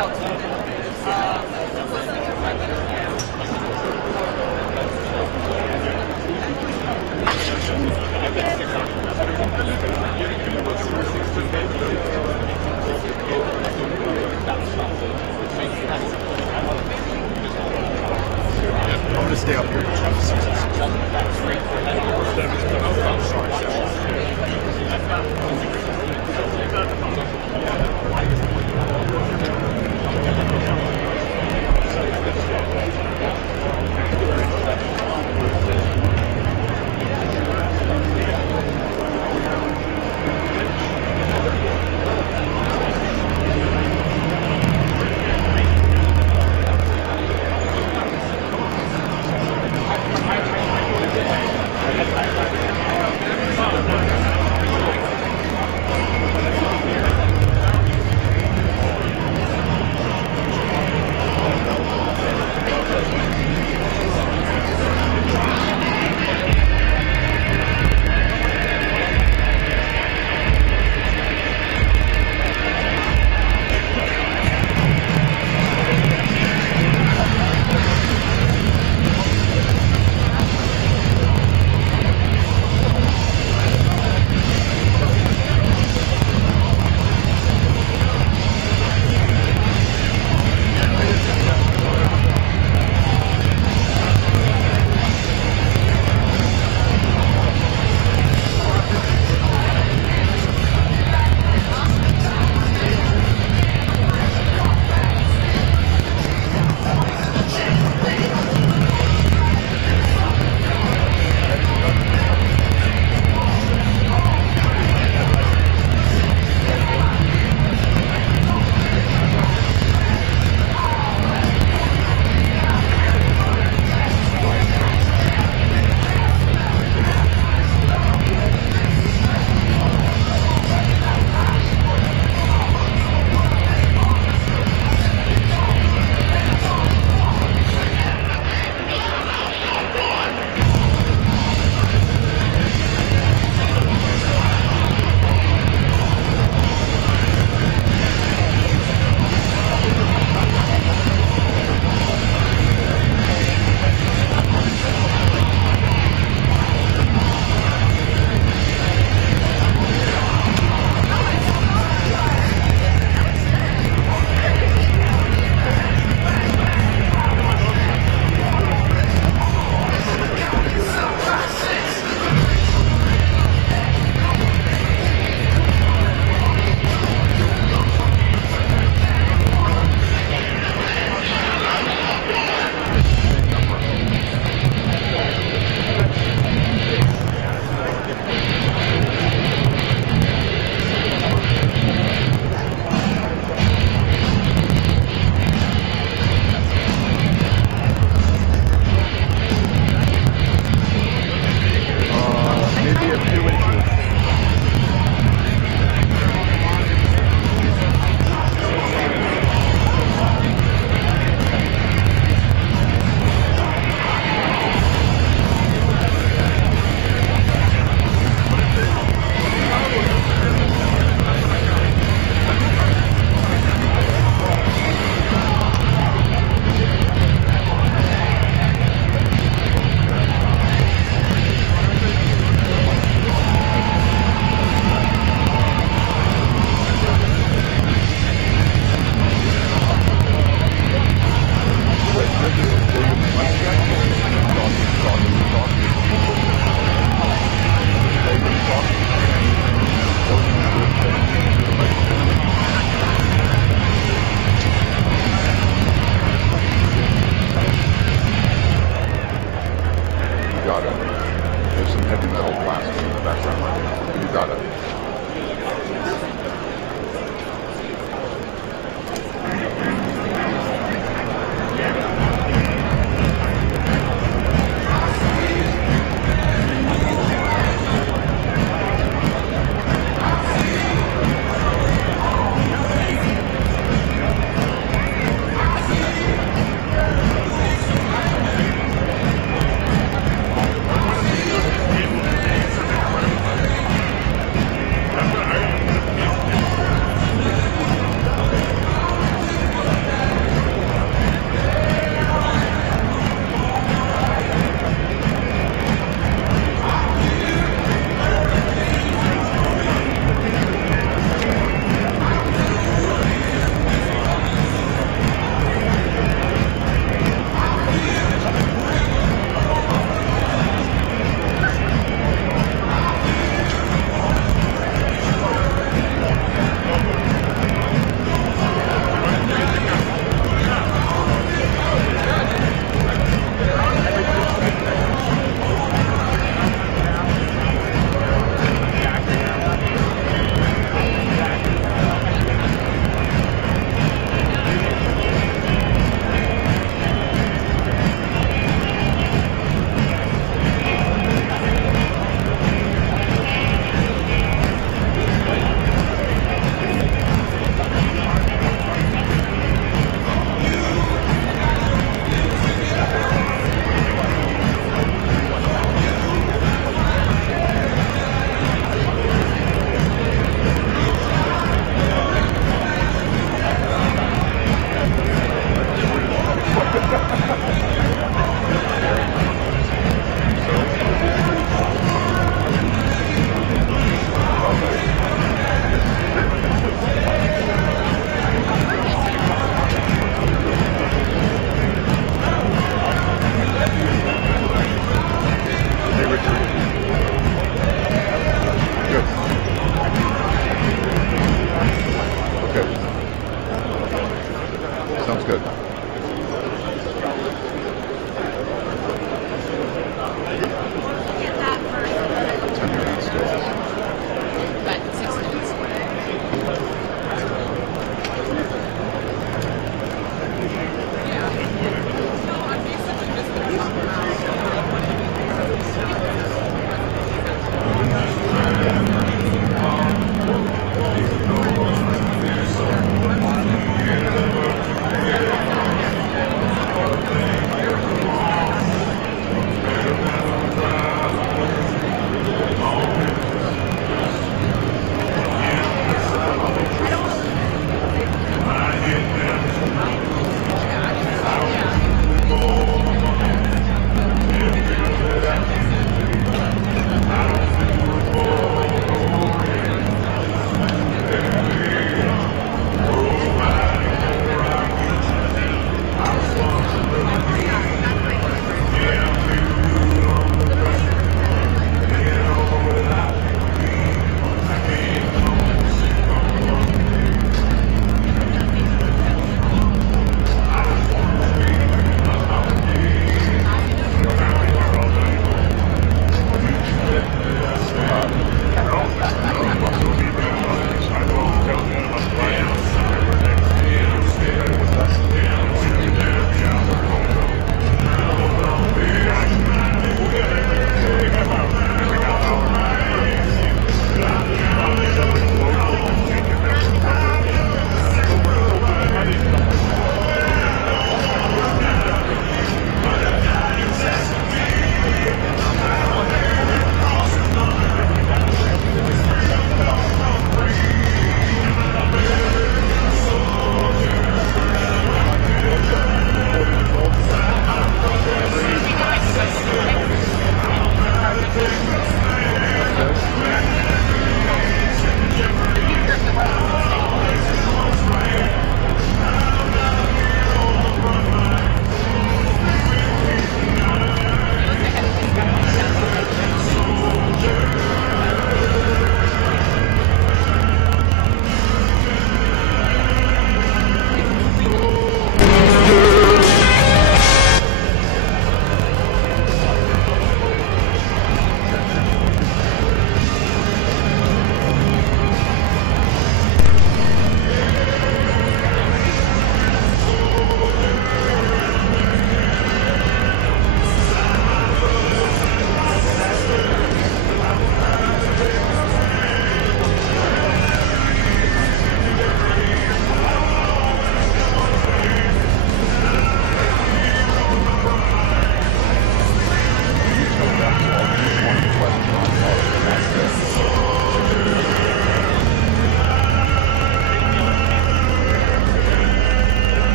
I'm going to stay up here. Good.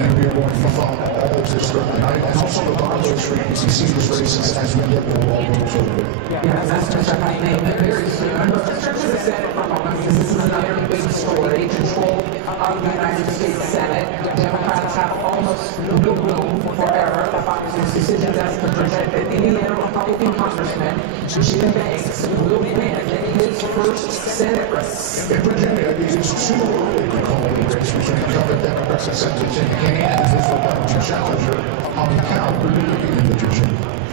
And we are going to follow all of this tonight, and also the Baku streams. You see these races as we get more all over. Yes, that's just happening very soon. But just as I said for a moment, because this is another big story, control of the United States Senate. The Democrats have almost no room for error. The Fox's decisions as to project that any Republican congressman, Jim Banks, will win in his first Senate race. In Virginia, it is too early to call the race between incumbent Democrats and Senators in and his Republican challenger on account of the division.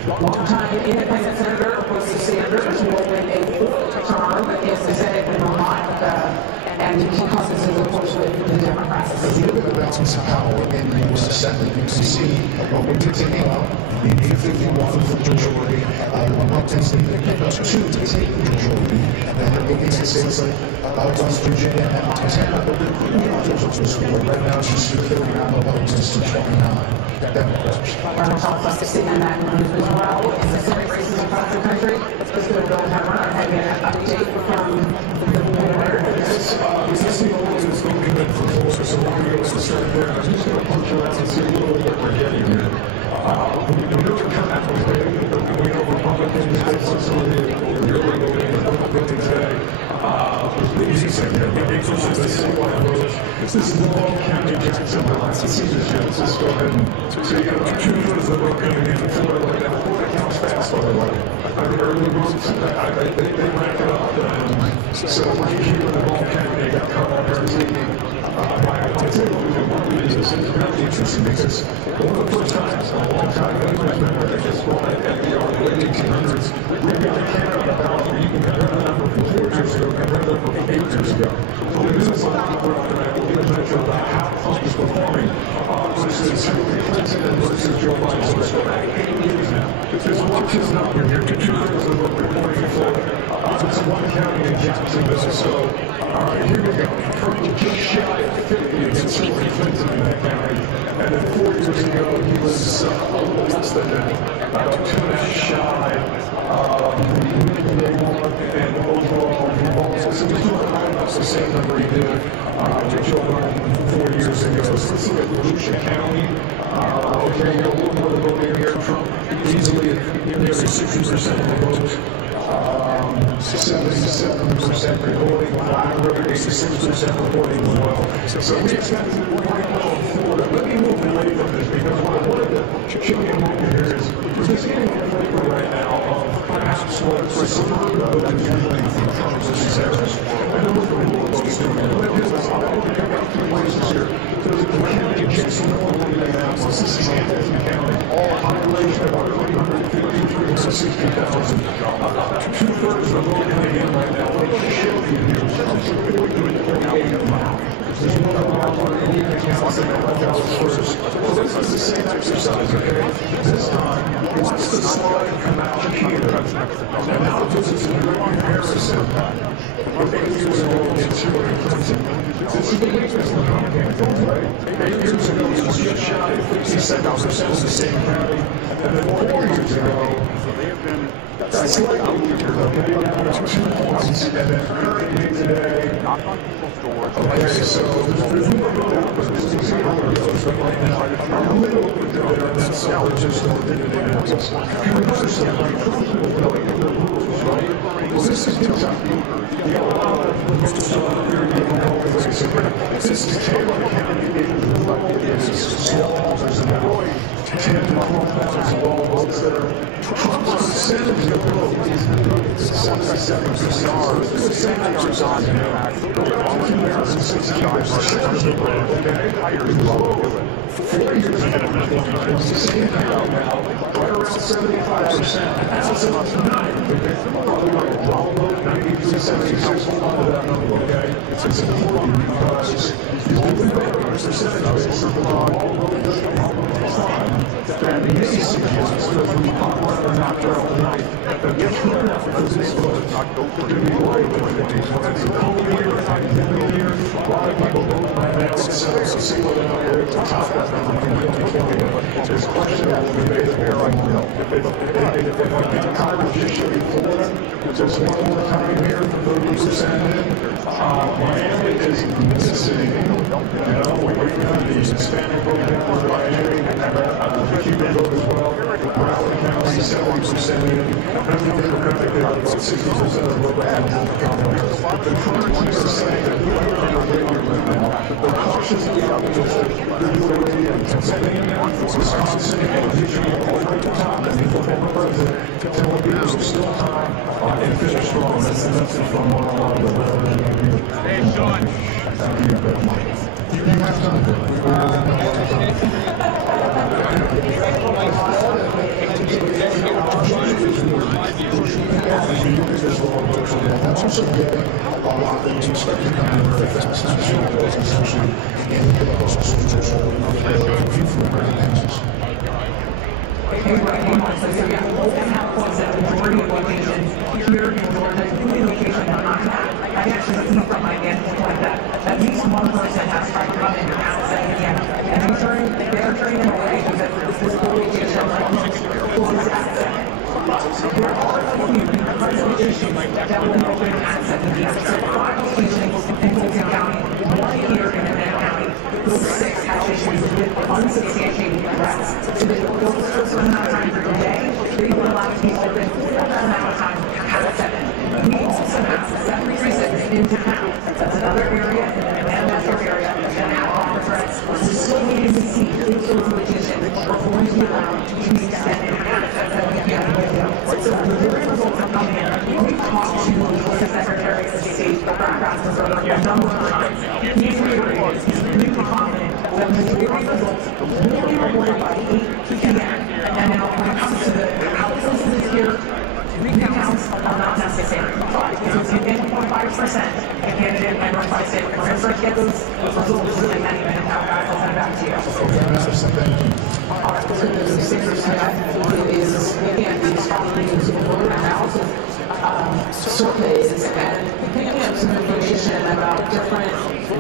Longtime independent senator Bernie Sanders will win a fourth term in the Senate in Vermont, and he causes it, of course, with the Democrats. If you look at the balance of power in the U.S. Senate, you can see what we're taking up. We need 51 for the majority. The Republicans need to pick us two to take the majority. And they're looking at states like West Virginia and Montana, but they're pretty much also score. Right now, she's 39 Republicans to 29 Democrats. We're also seeing that news as well. In the Senate races across the country, let's go to Bill Hammer and have an update from the winner. This is going to be good for folks, so we're going to go to the Senate there. I'm just going to punch you out and see a little bit what we're getting here. We know we're coming out with it, but we know Republicans, so we're really going to Republicans today. Easy second, this is the Long County Jackson line. Let's see the shows. Let's go ahead and so you got two choices that we're coming in for like that. That counts fast, by the way. I mean, early months, they rack it up. So we're here in the Long County, they got caught up early. I tell you what we do is really interesting because one of the first times in a long time, anybody's been there, just going at the early 1800s, we got a Canada about you can compare the number from 4 years ago, compare the number from 8 years ago. So we do this a lot more often. I will get a measure about how Trump is performing versus Hillary Clinton versus Joe Biden. So it's going back 8 years now. There's one just not here. Two-thirds of what we're reporting for. It's one county in Jacksonville. So, all right, here we go. Trump was just shy of 50 against Hillary Clinton in that county. And then 4 years ago, he was a little less than that. About 2.5 shy. And overall, so he's doing about the same number he did to Joe Biden 4 years ago. So let's look at Bucha County. Okay, you got a little more to vote in here. Trump easily nearly 60% of the vote. 77% reporting, 86% reporting as well. So we expect to be Florida. Let me move away from this because what I wanted to show you here is we're just getting a flavor right now of perhaps what some of the voters usually think Trump is terrorist. And then look at what those doing. And what I did was I want to pick out 3 places here. So the county of Jackson, Minneapolis, this is Anthony County. Population of about 360,000. Two-thirds of the vote coming in right now. What I show you here is there's one of our Indian counties that have first. Well, this is the same exercise, okay? This time, watch the slide come out to Kiev. And now this is in comparison with 8 years ago against Hillary Clinton. This is the weakness of the campaign, right? 8 years ago, it was just shy of 57% of the same county. And then 4 years ago, that's slightly weaker, okay? 2 points. And then currently today, okay, so there's more vote, but this is the other votes, but right now, I'm a little bit there, and that's all just don't do it in Texas. Can we understand, like, Trump's building the rules, right? Well, this is Kentucky. You got a lot of votes on there, you can help with this. This is Taylor County, it's small officers in that. 10 to 12 matches of all votes there. Trump's percentage of vote is 77%. This is the same exercise now. Go back to 2016, it was lower. 4 years ago, it was the same now, right around 75%. That's about 9. Probably like Ronaldo, 93, 76, hold on to that number, okay? It's important because you open voters percentage of all voters that may suggest that we are not tonight, that if we're not because this vote to be worried with these votes, it's a whole year, a lot of people vote by mail, so see whether or not we're able to top that number. There's a question that will be made here right now. If Congress should be Florida, just one more time here for 30%. Miami is Mississippi. We're going to have the Hispanic vote down in Miami, the Cuban vote as well. Broward County, 70% in. Every Democratic, they have about 60% of the vote out of the Commonwealth. The Chronicle are saying that whoever on the radio right now, they're cautiously optimistic that you will be in Pennsylvania, Wisconsin, and Michigan, all the way to the top. And the former president telling people there's still time and finish strong. That's from one of the Hey, Sean. You have at least one person has tried to come in your house and they're turning in a way that this location closes access. There are a few issues that will open access to the extra 5 locations in Fulton County, 1 here in Annette County. Those 6 have issues with unsubstantiated arrests. So they don't go for a certain amount of time for today. They will allow to be open for that amount of time past 7. We also have 7 precincts in town. That's another area in the Atlanta metro area that have offer threats. We're still waiting to see if those locations are going to be allowed to be extended access that we can window. So the jury results are coming in. We've talked to the Secretary of State, background preserver, a number of times. He's reiterated, he's really confident that the jury results will be reported by 8 p.m. And now when it comes to the houses this year, recounts are not necessary. Because you get 0.5%, a candidate might run by state. We're going to get those results really many minutes out, guys. I'll send it back to you. All right, so the stickers tonight is, again, these findings of voter analysis surveys and picking up some information about different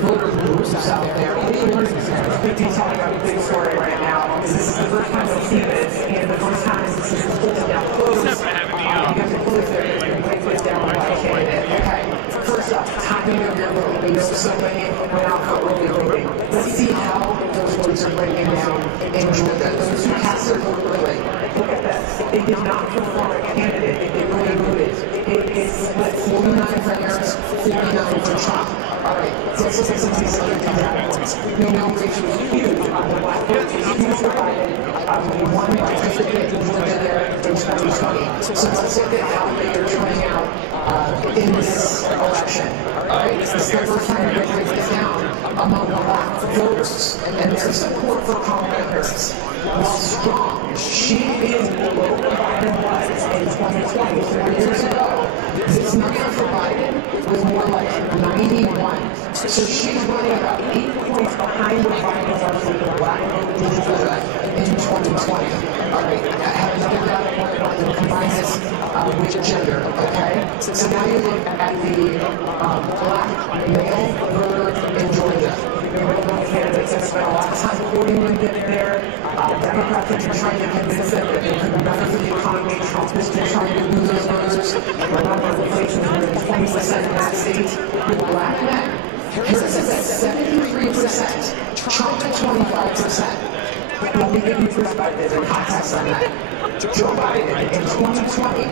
voter groups out there. Big talking about a big story right now. This is the first time we'll see this, and the first time this is pulled down close. You have to close there and break this down by candidate. Okay, first up, timing of your vote. We know so many went out for early voting. Let's see how those votes are breaking down in Georgia. Those who cast their vote early. Look at this. They did not vote for a candidate. They really voted. It's split 49 for Harris, 49 for Trump. All right, so let's look at some of these other data points. No nomination was huge on the black vote. Huge for Biden. We won by just a bit in Georgia there in 2020. So let's look at how they are turning out in this election. All right, this is the first time we break this down among black voters. And their support for Kamala Harris, while strong, she is below where Biden was in 2020, 4 years ago. This number for Biden was more like 91. So she's running about 8 points behind where Biden was with the black vote in Georgia in 2020. All right, I have another data point that combines this with gender, okay? So now you look at the black male voter in Georgia. Candidates have spent a lot of time voting when they get there. Democrats have been trying to convince them that they could be better for the economy. Trump is still trying to lose those voters. The number of inflation is nearly 20% in that state. With black men, Harris is at 73%, Trump at 25%. Let me give you perspective and context on that. Joe Biden in 2020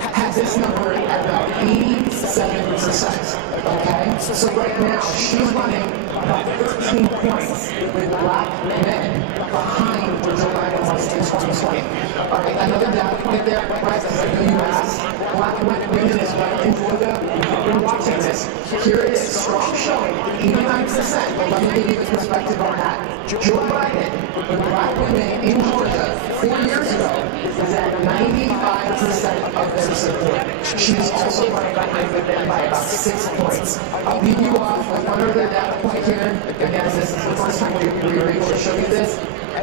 had this number at about 87%. Okay? So right now, she's running about 13 points with black men behind where Joe Biden was in 2020. All right, another data point there, right, as I know you asked, black women is right in Georgia. You're watching this. Here it is, strong showing, 89%, but let me give you the perspective on that. Joe Biden, with black women in Georgia 4 years ago, was at 95% of their support. She's also running behind them by about 6 points. I'll leave you off with one other data point here. Again, this is the first time we were able to show you this.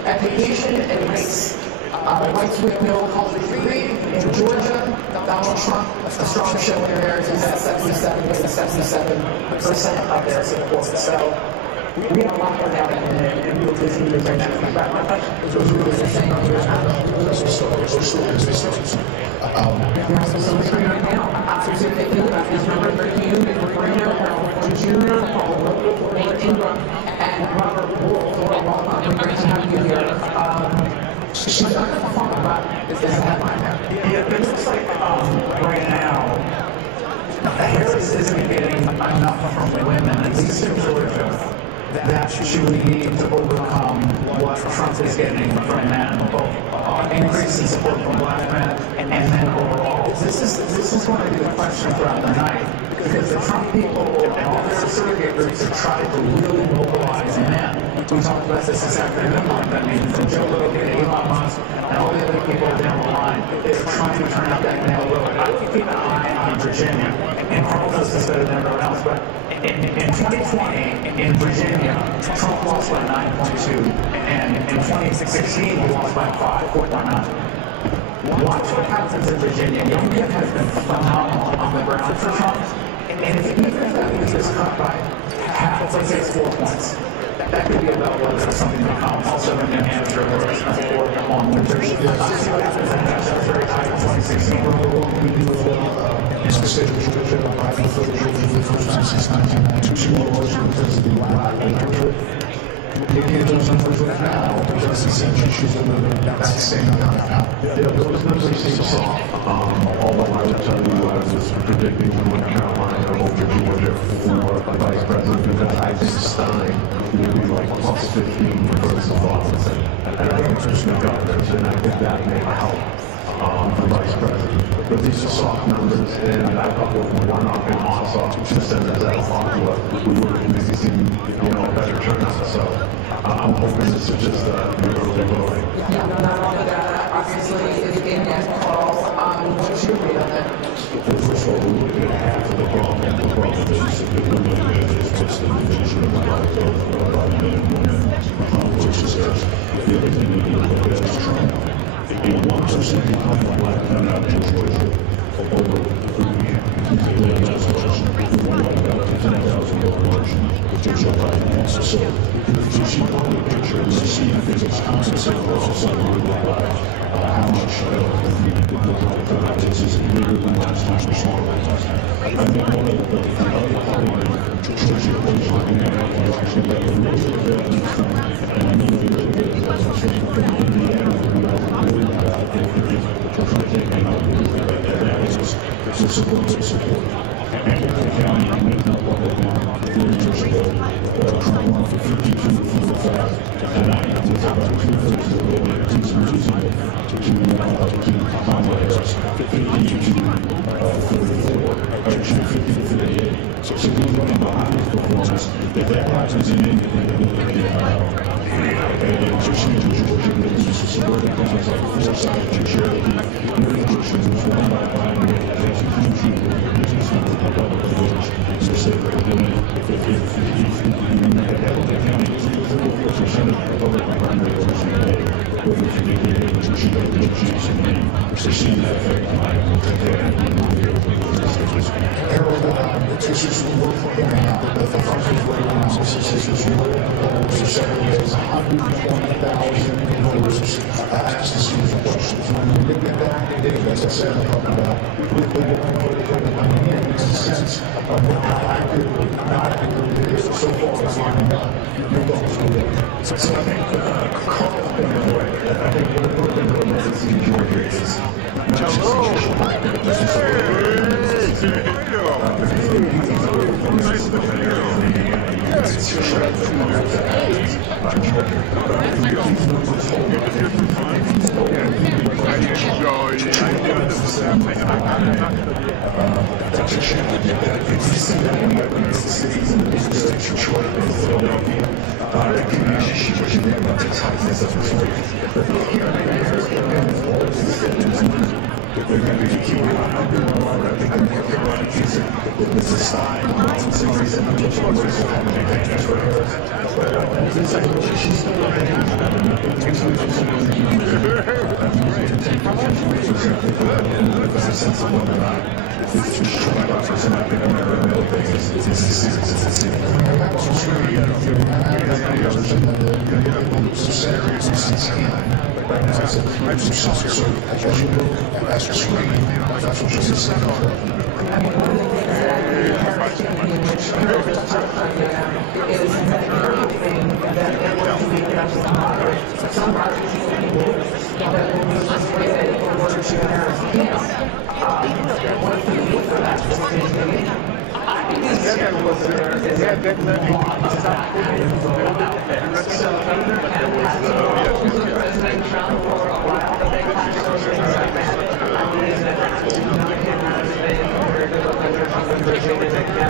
Education and race. Whites with no college degree in Georgia. Donald Trump, a strong showing there. He's at 77% of their support. So we have a lot more data, and we'll continue to bring that back. My question is really the same. So right now, officers are taking about this number 13, Ukraina, Junior, Ingram, and Robert Wolf. Great to have you here. She's not going to talk about this headline there. Yeah, it looks like right now, Harris isn't getting enough from women, at least in Georgia, that she would need to overcome what Trump is getting from men, both increase in support from black men and men overall. This is going to be the question throughout the night, because the Trump people and all their surrogate groups have tried to really mobilize men. We talked about this afternoon. I mean, from Joe Rogan to Elon Musk and all the other people down the line, they're trying to turn up that male vote. I would keep an eye on Virginia, and Carl does this better than everyone else, but in 2020, in Virginia, Trump lost by 9.2, and in 2016, he lost by 5.9. Watch what happens in Virginia. Young Kiev has been phenomenal on the ground for Trump, and if even if that was just cut by half, let's say it's 4 points, that could be a bellwether for something to come. Also in New Hampshire, where it's not for on winters. See what happens in that. That was very high in 2016. It's the state of Georgia, I've been for Georgia for the first time since 1992. She was because of the black electorate. It doesn't look now, because she's a little bit that's the same now. Yeah, those numbers seem soft. Although I would tell you, I was predicting North Carolina over Georgia for a vice president, because I think Stein will be like plus 15 versus Robinson. And I think just the governors, and I think that may help the vice president. But these are soft numbers, and I thought with one up in Oslo, 2 senators out of Ottawa, we would have maybe seen, a better turnout. So I'm hoping this is just early voting. Yeah, not all the data, obviously, is in that call. What's your read on that? Well, first of all, we're looking at half of the problem. The problem is just the division of the life of men and women versus us. The other thing we need to look at is Trump. In 1% of black men out in Georgia, over the last election, we won by about 10,000 margin, which is Joe Biden wants. So if you see all the picture, let's see if it's constant versus how much the is bigger than last time or smaller than last time. I think one of the other part of Georgia is looking at actually like a little bit of Trump and a little bit of Indiana, really bad thing for Trump taking out that is to support. Hamilton County, I made up what they did 4 years ago. Trump won for 52 from the fact, and I think it's about 2/3 of the vote. He's losing it to Kamala Harris, 52 to 44, actually 50 to 58. So he's running behind his performance. If that happens in anything, it will be especially in Georgia, these suburban towns like Forsyth and Cherokee, really pushing this one by Biden. That's a huge business number of other voters. So say that if Hamilton County is 4% of the public primary voters in May, whether it's in the so seeing that effect on Harold, it's issues we work for him now, but the functions where analysis issues we work for Saturday is 120,000 voters asked a series of questions. When we look at that database, I said I'm talking about, with the coming in, it's a sense of how active or not active it is so far as lining up. Your thoughts on that? So I think Carl's been right. I think we're going to see Georgia is not just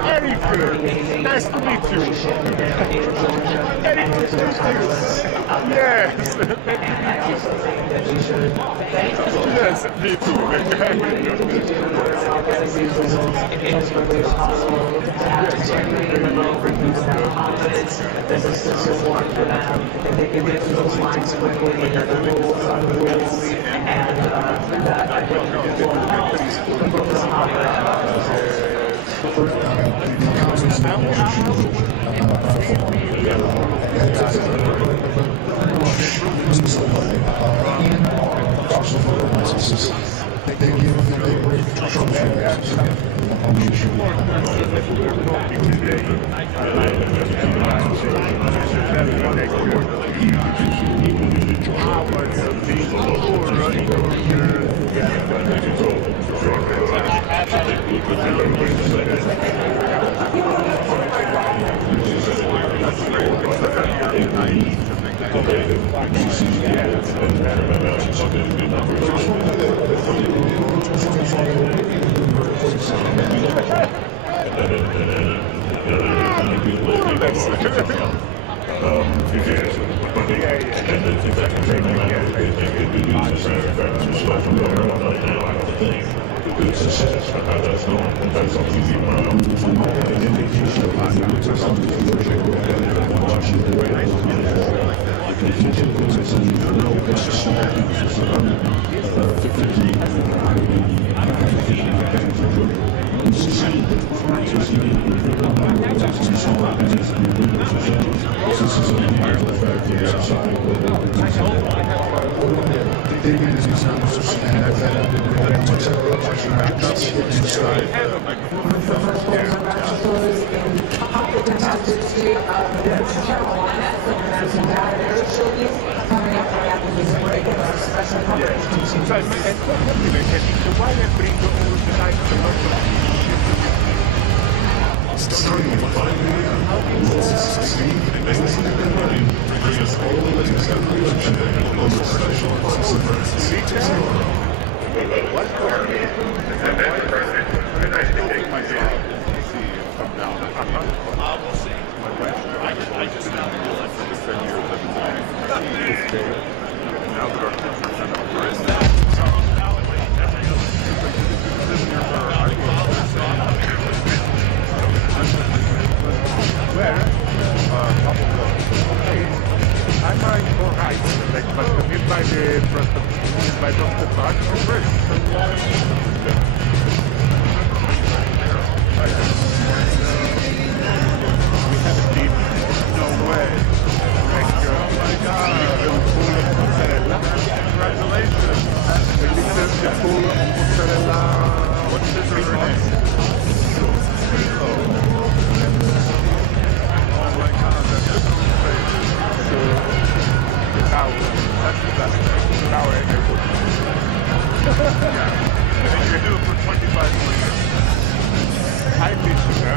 Very good. Nice to meet you. Very good. Yes. Yes, me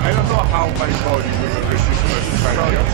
I don't know how my body will resist such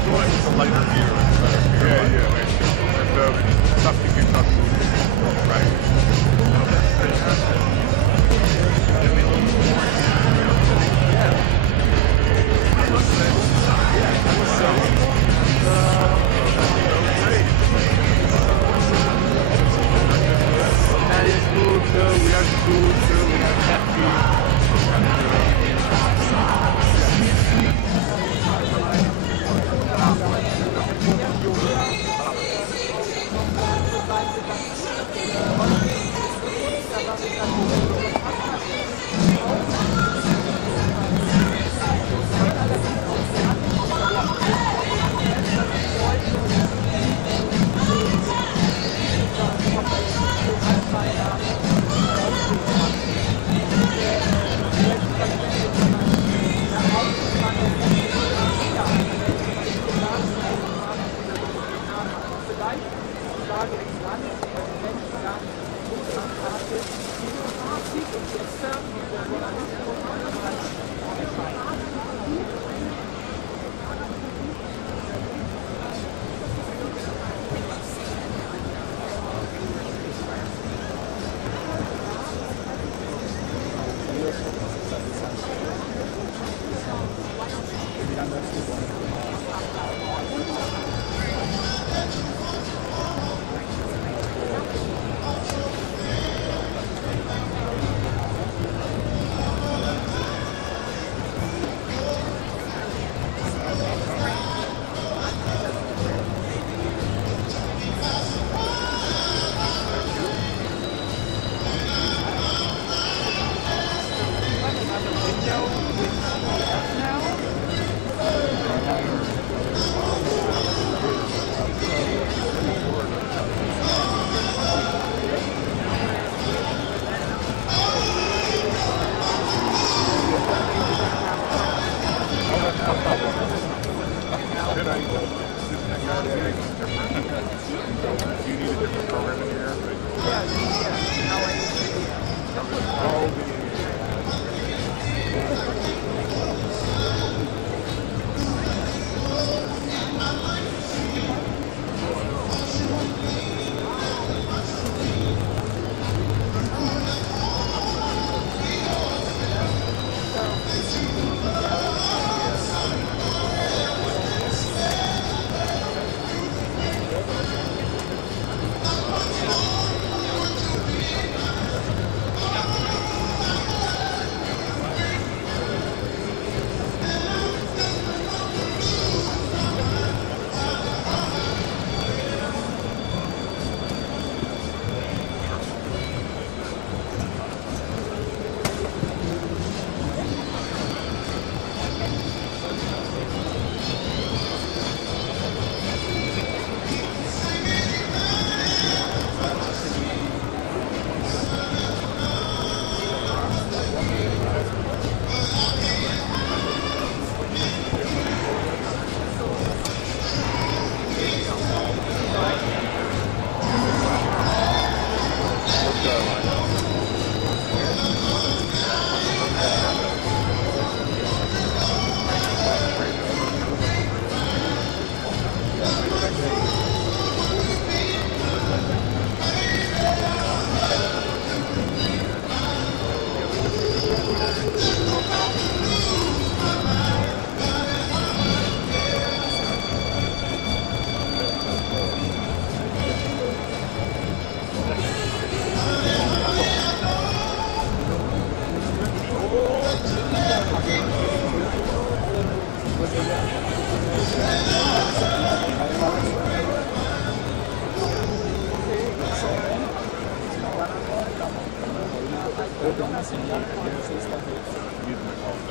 te van a enseñar cómo hacer esta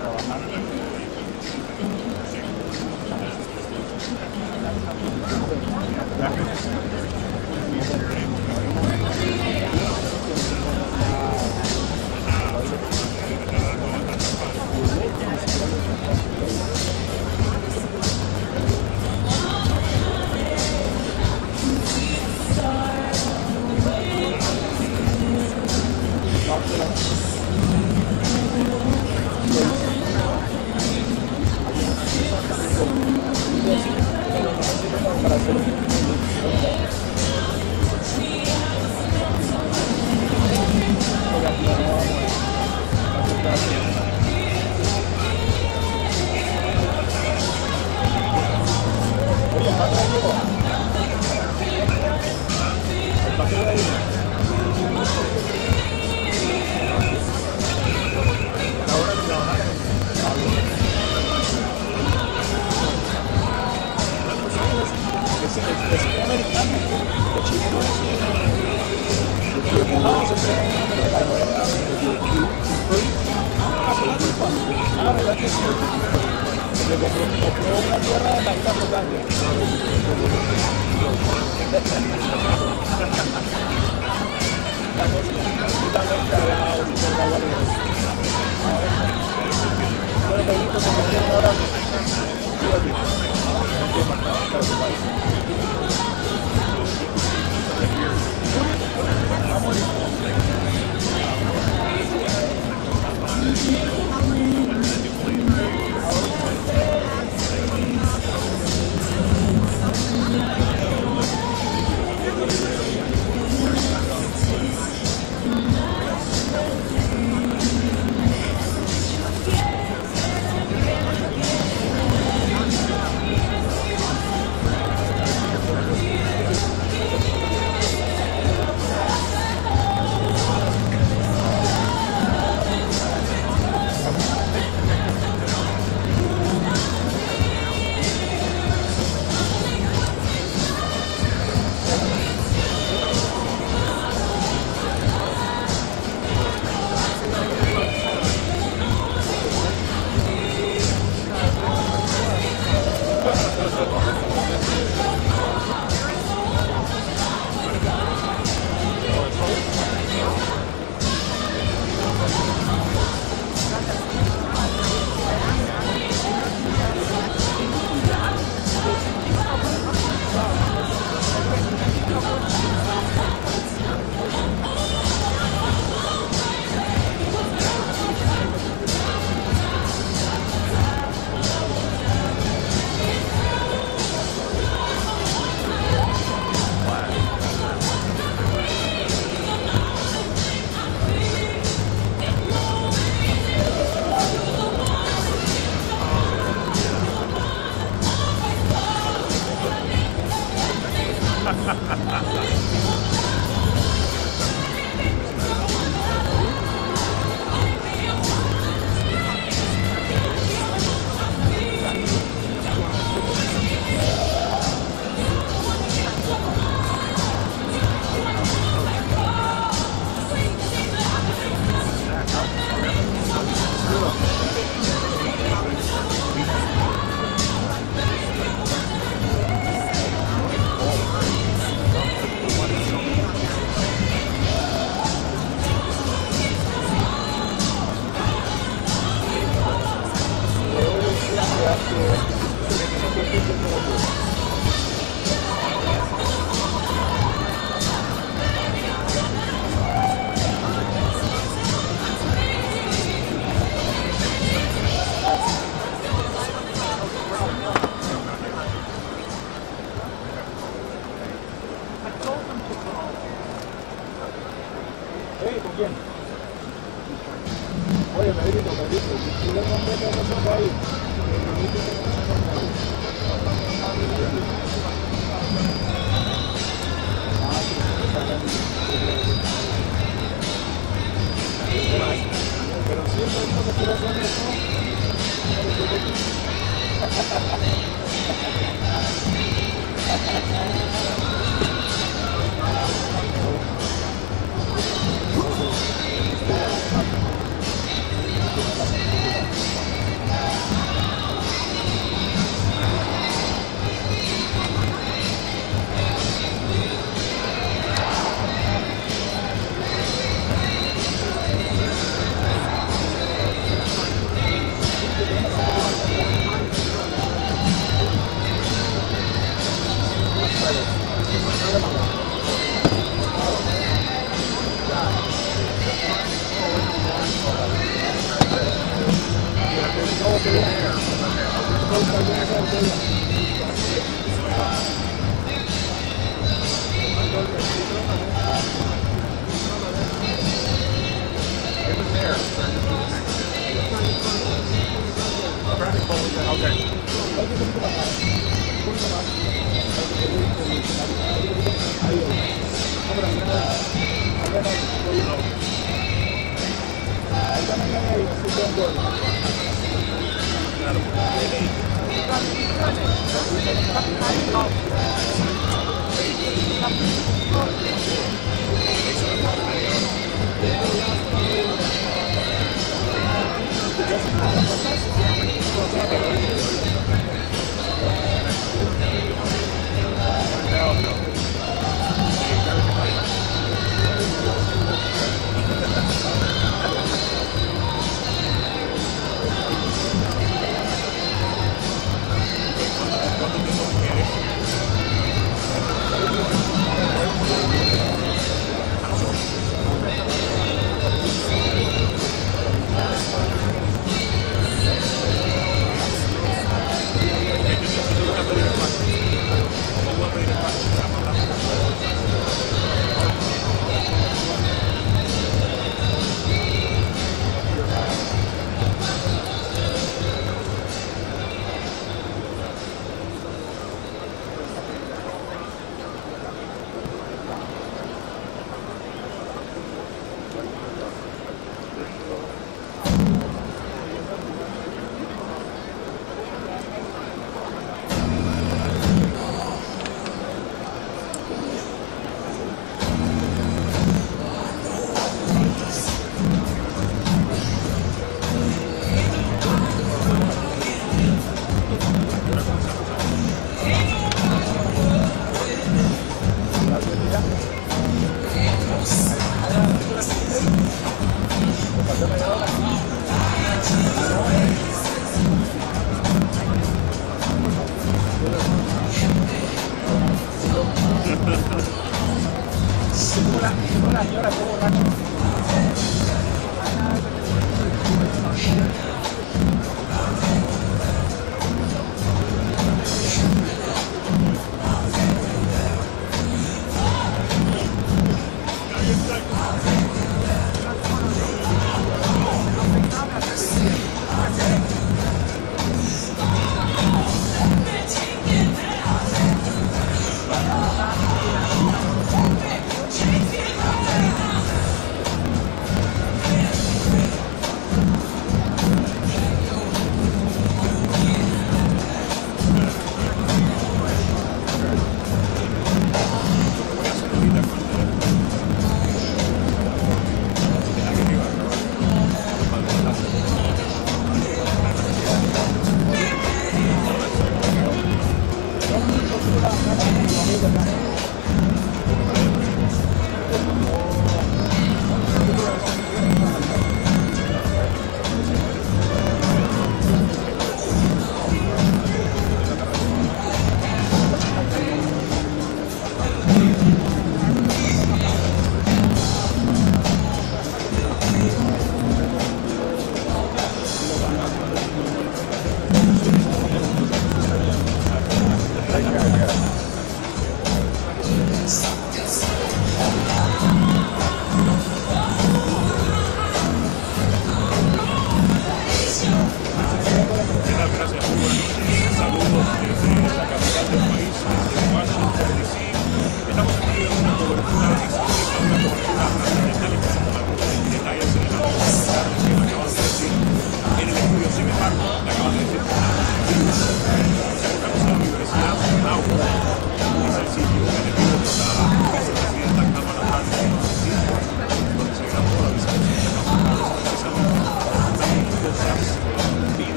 trabajar.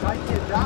Seid ihr da?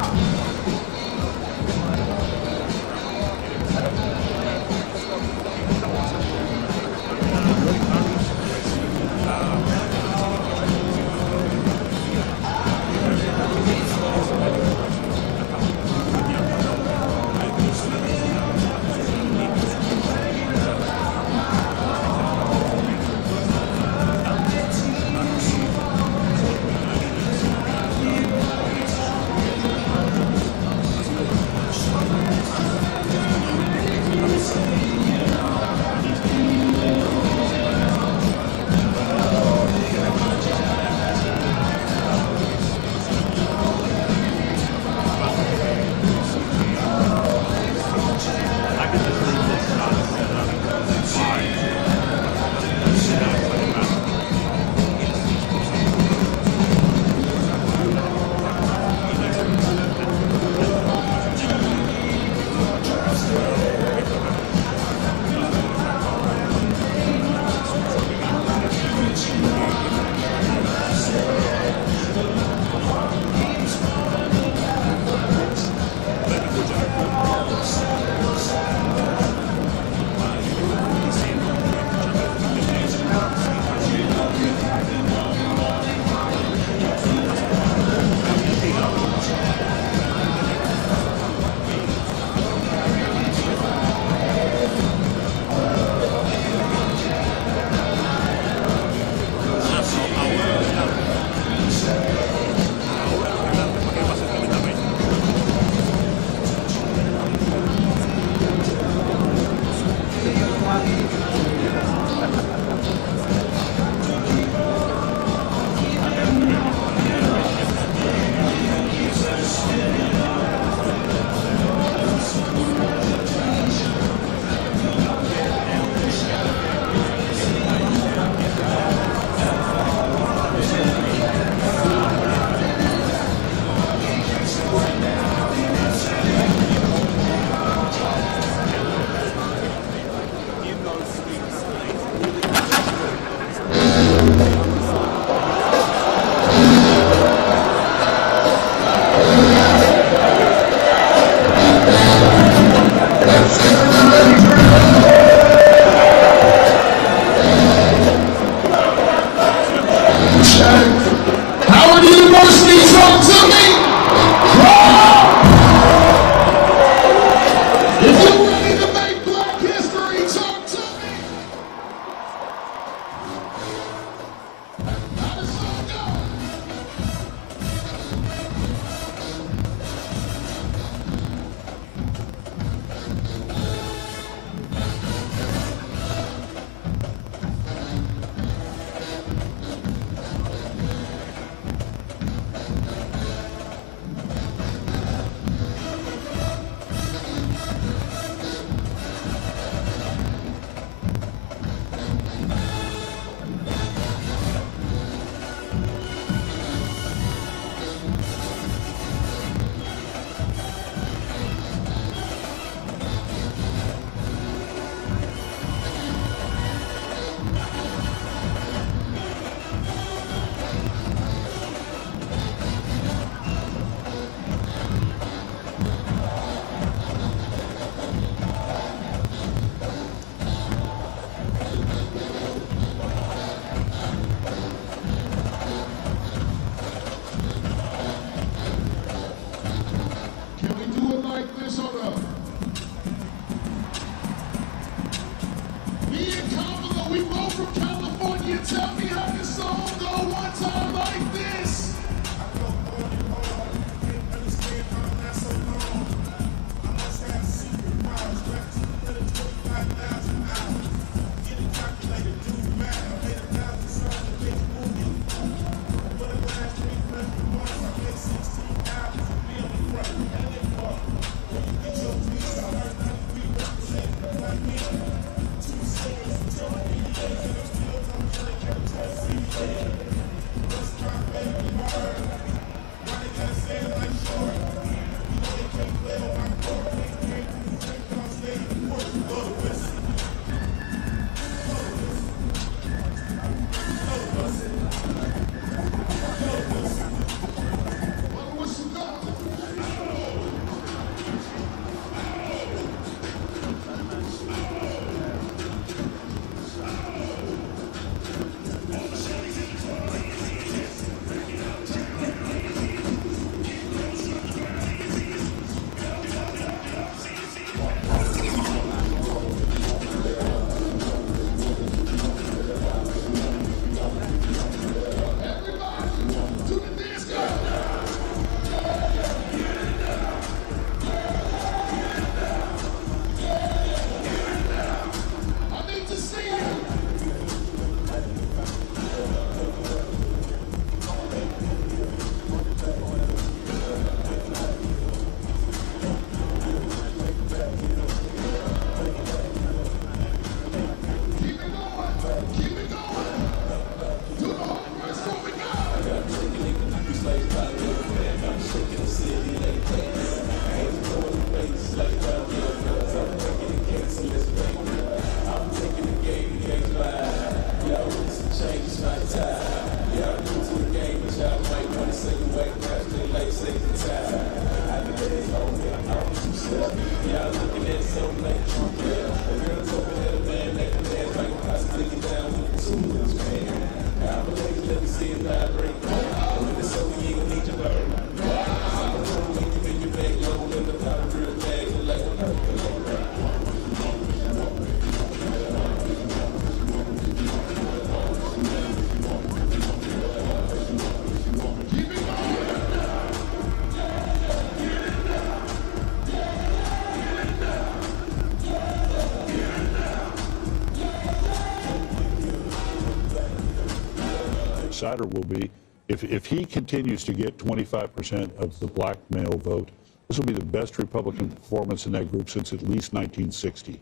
Decider will be, if he continues to get 25% of the black male vote, this will be the best Republican performance in that group since at least 1960,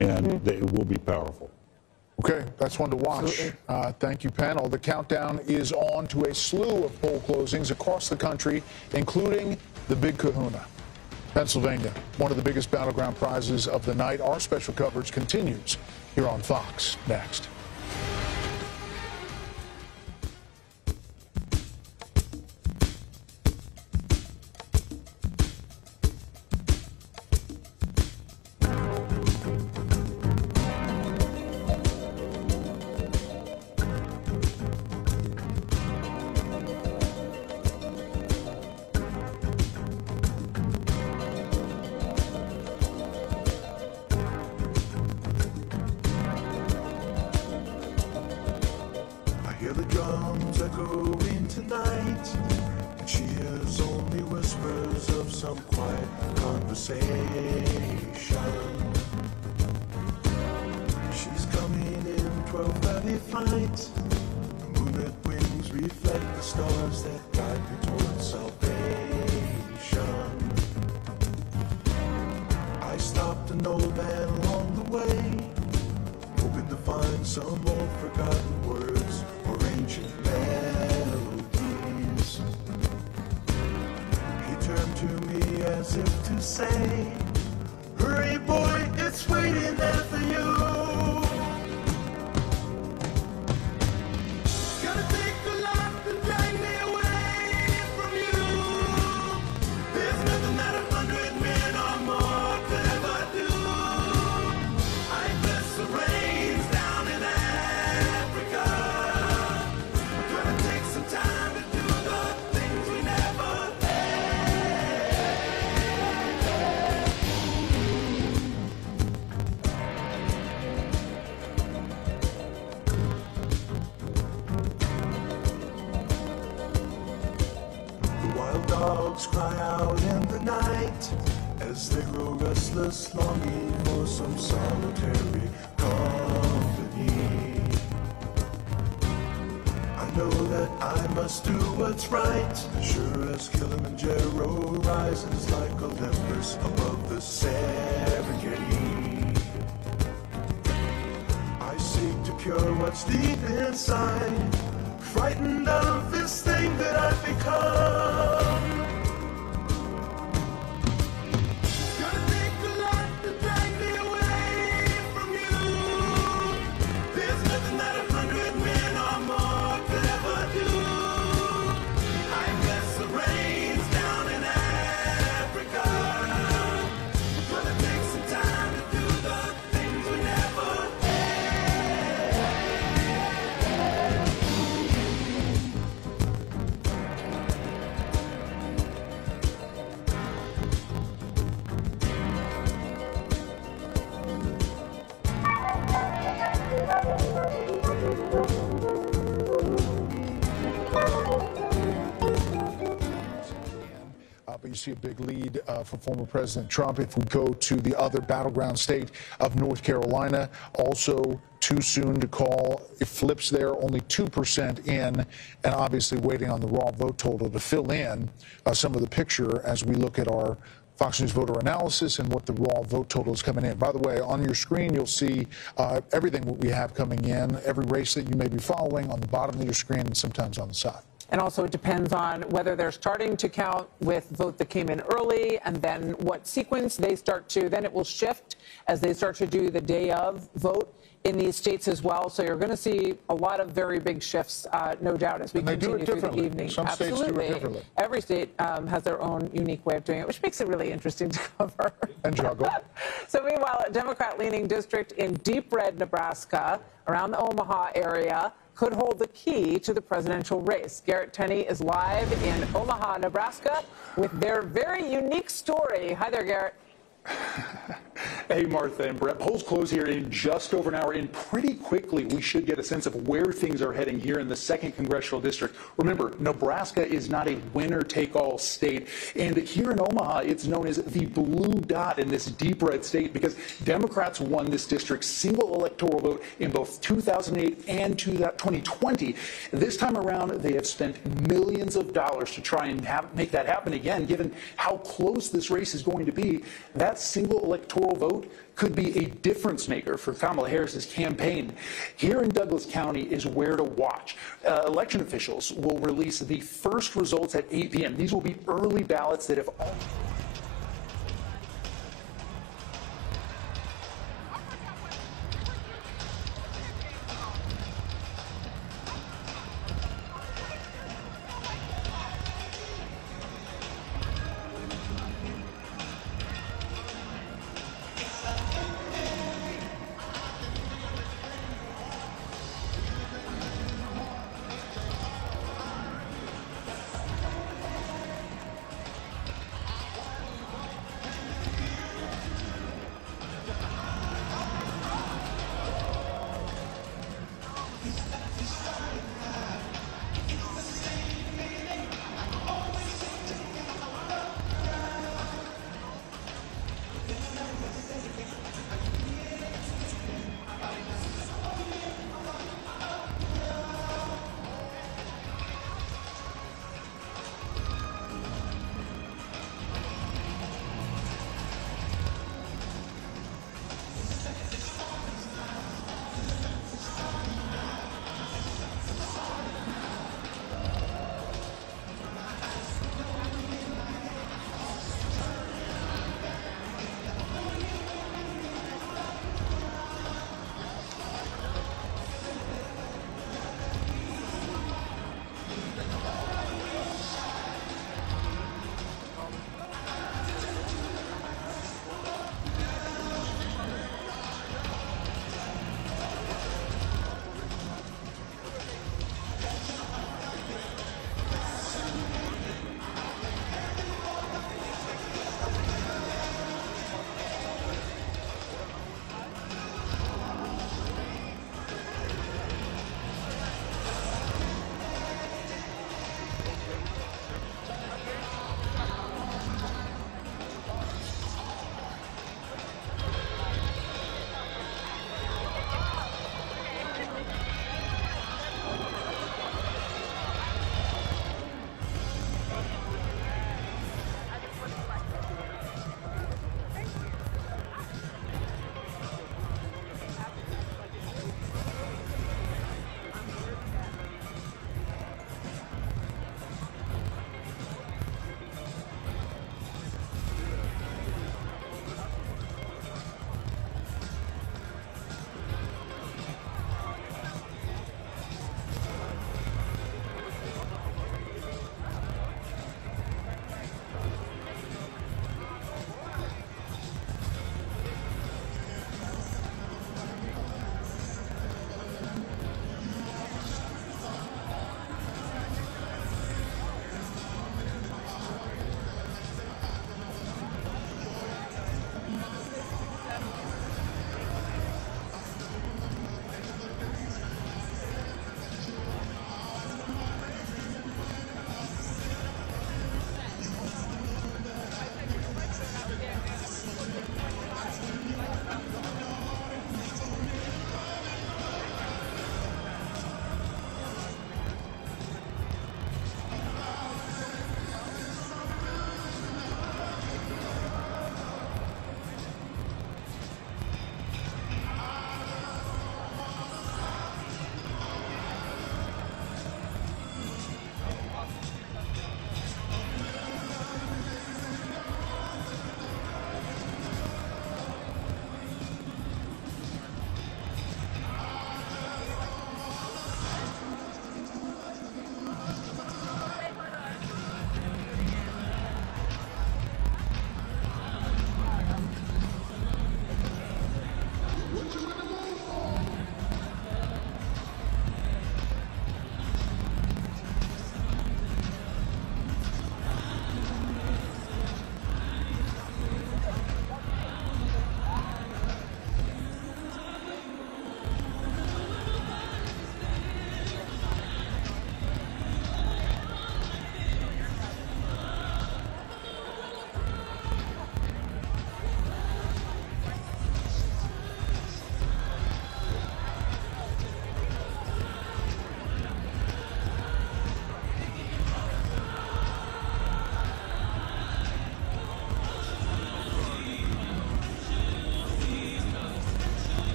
and it will be powerful. Okay, that's one to watch. Thank you, panel. The countdown is on to a slew of poll closings across the country, including the Big Kahuna. Pennsylvania, one of the biggest battleground prizes of the night. Our special coverage continues here on Fox next. Cry out in the night as they grow restless, longing for some solitary company. I know that I must do what's right, sure as Kilimanjaro rises like Olympus above the Serengeti. I seek to cure what's deep inside, frightened of this thing that I've become. But you see a big lead for former President Trump. If we go to the other battleground state of North Carolina, also too soon to call. It flips there, only 2% in, and obviously waiting on the raw vote total to fill in some of the picture as we look at our Fox News voter analysis and what the raw vote total is coming in. By the way, on your screen, you'll see everything that we have coming in, every race that you may be following on the bottom of your screen and sometimes on the side. And also it depends on whether they're starting to count with vote that came in early and then what sequence they start to, then it will shift as they start to do the day of vote in these states as well. So you're going to see a lot of very big shifts, no doubt, as we continue through the evening. Some states do it differently. Every state has their own unique way of doing it, which makes it really interesting to cover. And juggle. So meanwhile, a Democrat-leaning district in deep red Nebraska, around the Omaha area, could hold the key to the presidential race. Garrett Tenney is live in Omaha, Nebraska, with their very unique story. Hi there, Garrett. Hey, Martha and Brett. Polls close here in just over an hour, and pretty quickly we should get a sense of where things are heading here in the 2nd Congressional District. Remember, Nebraska is not a winner-take-all state, and here in Omaha, it's known as the blue dot in this deep red state because Democrats won this district's single electoral vote in both 2008 and 2020. This time around, they have spent millions of dollars to try and make that happen again, given how close this race is going to be. That single electoral vote could be a difference maker for Kamala Harris's campaign. Here in Douglas County is where to watch. Election officials will release the first results at 8 p.m. These will be early ballots that have already...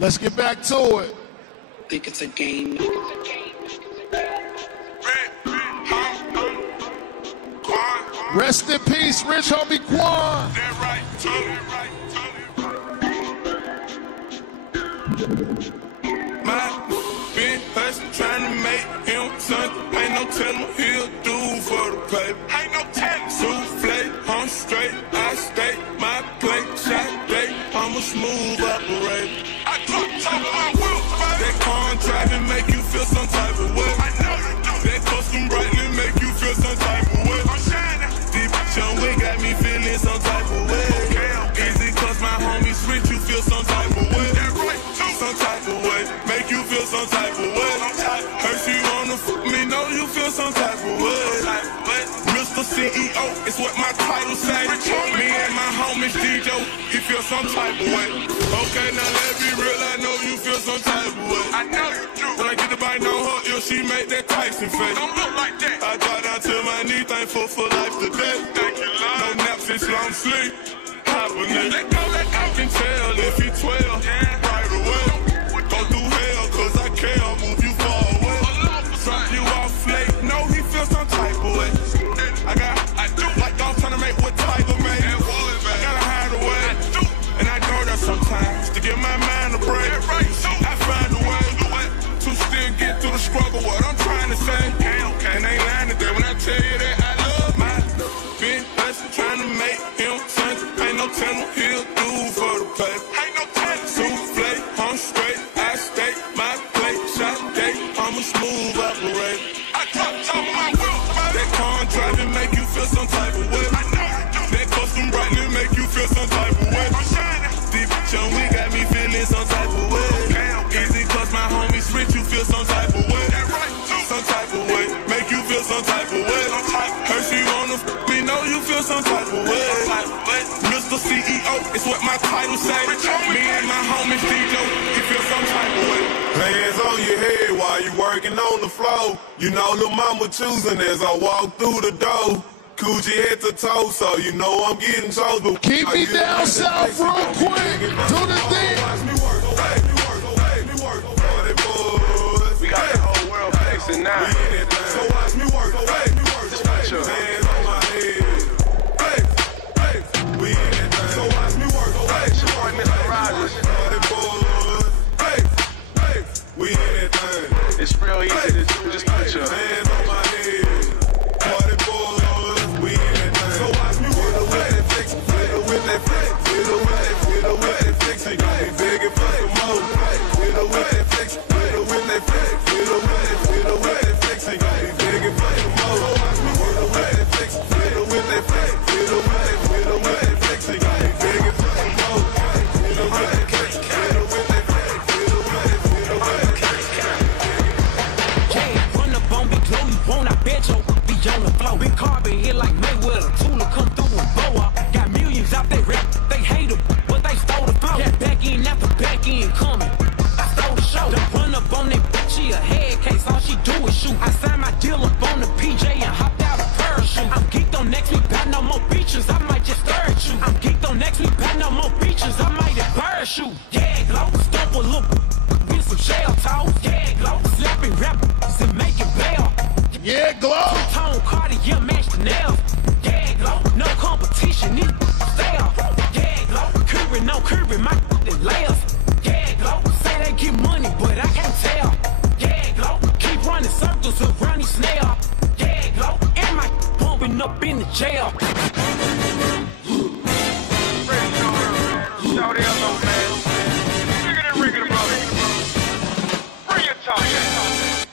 Let's get back to it. Think it's a game. Rest in peace, Rich Homie Quan. My big hustle trying to make him something. Ain't no telling what he'll do for the paper. Ain't no telling. Souffle, I'm straight, I stay. My plate, shot day, I'm a smooth operator. I drop top of my wheel, baby. That contract make you feel some type of way. I know you do. That custom brightly make you feel some type of way. I'm shining. Deep young way got me feeling some type of way. Okay. Easy cause my homies rich, you feel some type of way. That right, too. Some type of way. Make you feel some type of way. Hurt you wanna fuck me, know you feel some type of way. Mr. CEO, it's what my title say. Me and my homies DJ, he feel some type of way. Okay, now let me real, I know you feel some type of way. I know you do. When I get the bite on her ear, she make that Tyson face. Don't look like that. I got down to my knee, thankful for life today. Thank you, Lord. No nap since long sleep. Hibernate. Let go. I can tell if you 12 right away. Go through hell, cause I care, move you far away. Drop you off late, no, he feels some type of way. I do like I'm trying to make what Tiger made. I gotta hide away, and I go there sometimes to give my mind a break. I find a way to still get through the struggle, what I'm trying to say. And ain't lying today when I tell you that I love my big hustle, trying to make him something. Ain't no telling what he'll do for the paper. Ain't no telling. Souffle, I'm straight, I stay, my plate, shot day, I'm a smooth operator. I drop top of my wheel, that contract make you feel some type of way. I know you do. That custom brightly make you feel some type of way. I'm shining. Deep young, we got me feeling some type of way. Okay. Easy cause my homies rich, you feel some type of way. That right, too. Some type of way, make you feel some type of way. Hurt you wanna me, know you feel some type of way. Mr. CEO, it's what my title say. Me and my homies DJ, he feel some type of way. Hands on your head while you working on the floor. You know lil' mama choosing as I walk through the door. Coochie head to toe, so you know I'm getting chose. But keep me down south real quick. Do the thing. We got the whole world flexing now. So watch me work. Just put your hands on my head. We in it. So watch me work. Support Mr. Rogers. We in it. It's real easy to do. Just put your hands on my head. Party boys. We in it. So watch me work. Fiddle with that flex. Fiddle with that flex. They gon' be begging for some more. Fiddle with that flex. Fiddle with that flex. Fiddle with that flex. They gon' be begging for some more. So watch me work. Fiddle with that flex. Fiddle with that flex. They gon' be begging for some more. Fiddle with that flex. Fiddle with that flex. Fiddle with that yeah, run up on me, blow you won't, I bet you be on the floor. Big carbon here like Mayweather, Tula come through and blow up. Got millions out there rap, they hate him, but they stole the flow. Got back in after back in coming, I stole the show. Don't run up on that bitch, she a head case, all she do is shoot. I signed my deal up on the PJ and hopped out a parachute. I'm geeked on next week, got no more beaches, I might just stir at you. I'm geeked on next week, got no more beaches, I might just parachute. Yeah, glow, stump a look. Some shell talk, yeah, glow, slapping rappers and making bail. Yeah, glow. Two-tone Cartier match the nails. Yeah, glow, no competition, need stale. Yeah, glow, curry, no curry, my layers. Yeah, glow, say they get money, but I can't tell. Yeah, glow, keep running circles around these snail. Yeah, glow, and my bumping up in the jail.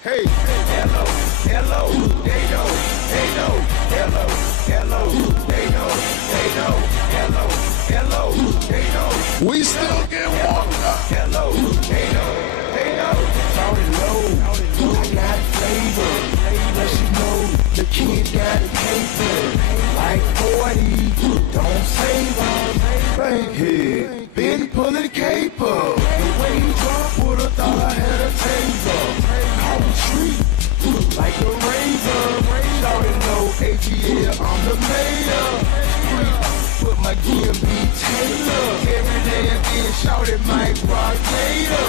Hey, hello, they know, hello, they know, they know. We still get walked up. Hello, they know, sorry, low. I got flavor, let you know the kid got paper. Like 40, don't save them. Bankhead, been pulling caper. The way he dropped, would've thought I had a taser. I retreat like a razor. Shouting no ATL, I'm the mayor. Put my gear, be Taylor. Every day again, shouted Mike Rock later.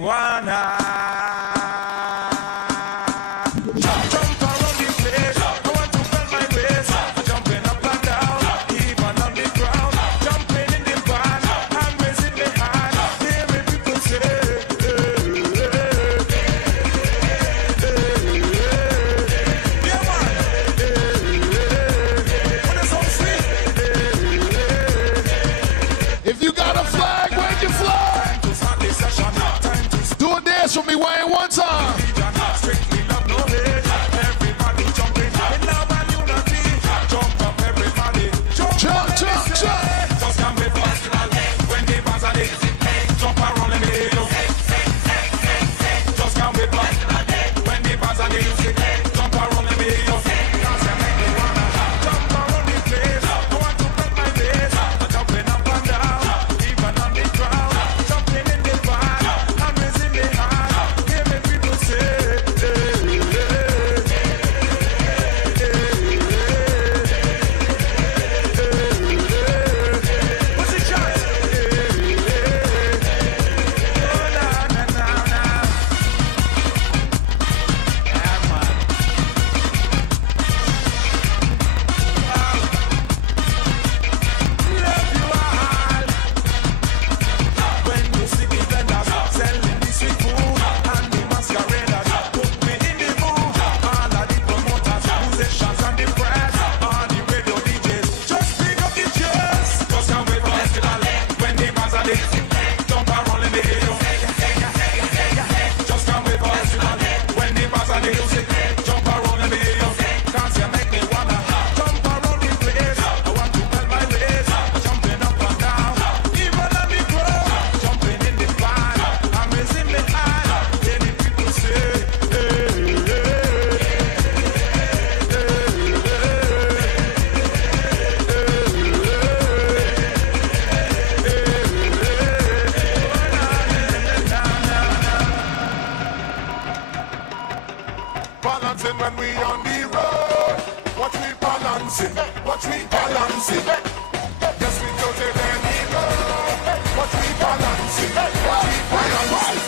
wanna. Jump around the place, I want to bend my waist. Jumping up and down, even on the ground. Jumping in the van, I'm raising the hand. Hearing people say, yeah man, when it's so sweet. If you got a flag, wave your flag. Do a dance for me, Wayne, one time. Strictly love, no hate. Everybody jumping in love and unity. Jump up, everybody. Jump, Jump, jump, jump. just come with us. When they pass a day, jump around and make you. Just come with us. When they pass a day, jump around and make you. Cause you make me wanna jump around the place. I want to bend my waist. Jumping up and down, even on the ground. Jumping in the van, I'm raising the hand. Hear me people say, what's the chance? Oh, na, na, na, na. Yeah, man. Love you all. When you see the vendors selling the sweet food and the masqueraders, put me in the mood. All of the promoters, musicians and the press, all the radio DJs, just pick up the chairs. Just come with us. When they pass a day, jump around and make you. Just come with us. When they pass a day, jump around and make you. Cause you make me wanna jump around the place. I want to bend my waist, jumping up and down, even on the ground, jumping in the van. I'm raising my hand, hearing people say, Balancing when we on the road. Watch me balancing, watch me balancing. Yes, we don't take any road. Watch me balancing, watch me balancing.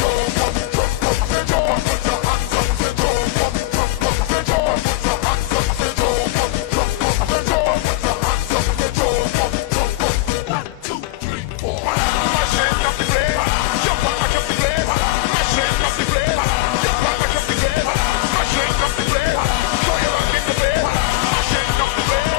Jump up, jump up, jump up, put your hands up, jump up, jump up, jump up, put your hands up, jump up, jump up, put your hands up, jump up, jump up. 1, 2, 3, 4. Mashing up the place, jump up, mash up the place. Mashing up the place, jump up, mash up the place. Mashing up the place, show you rock in the place. Mashing up the place.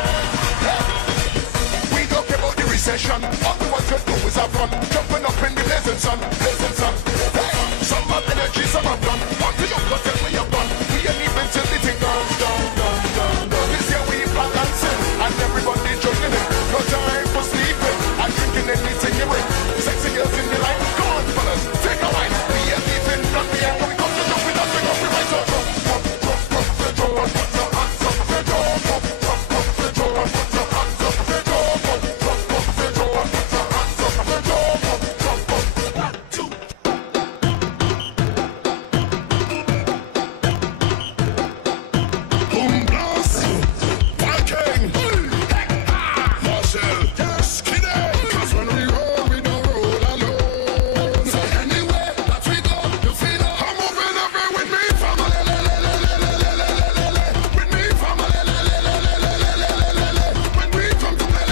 We don't care about the recession. All we want to do is have fun. Jumping up in the blazing sun, blazing sun. Hey, some have energy, some have done. What do you got that we have done? We ain't even till the thing down, down, down, down, down. This year we balancing and everybody juggling it. No time for sleeping and drinking anything you win. Sexy girls in the line, go on fellas, take a wine. We ain't leaving, not we ain't when we come to jump with us, we go free right up. Jump, jump, jump, jump, jump, put your hands up. Jump, jump, jump, jump, jump, put your hands up. Jump, jump, jump, jump, jump, put your hands up. Jump, jump, jump, 1, 2. Boom blast, Viking, Marshall, yes, kid. 'Cause when we roll, we don't roll alone. So anywhere that we go, you feel it. I'm moving everywhere with me, family. With me, family. When we come to play,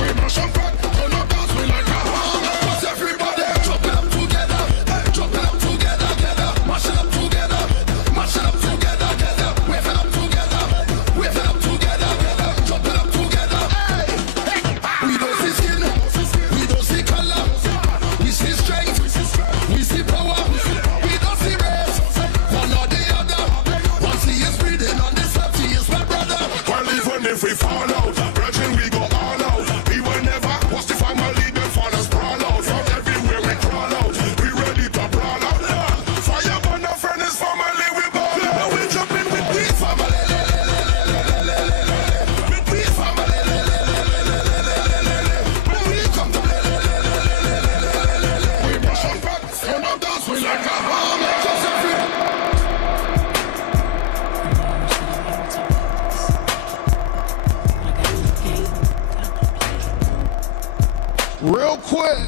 we mash up front, turn up dance, we like a hammer. 'Cause everybody jump it up together, jump it up together, together, mash it up together, mash it up together, together, wave it up together, wave it up together, together, jump it up together. Hey, we don't see skin, we don't see color, we see strength, we see power, we don't see race, one or the other. Once he is breathing on this earth, he is my brother. Well, even if we fall out, brethren, we go all out. We will never watch the family, them fall us brawl out. From everywhere we crawl out, we ready to brawl out. Fire burn our friend is family, we ball out. Now we jump in with the family, with the family. When we come to play, we mash up back, turn up dance, we like a hammer. Just every Real quick,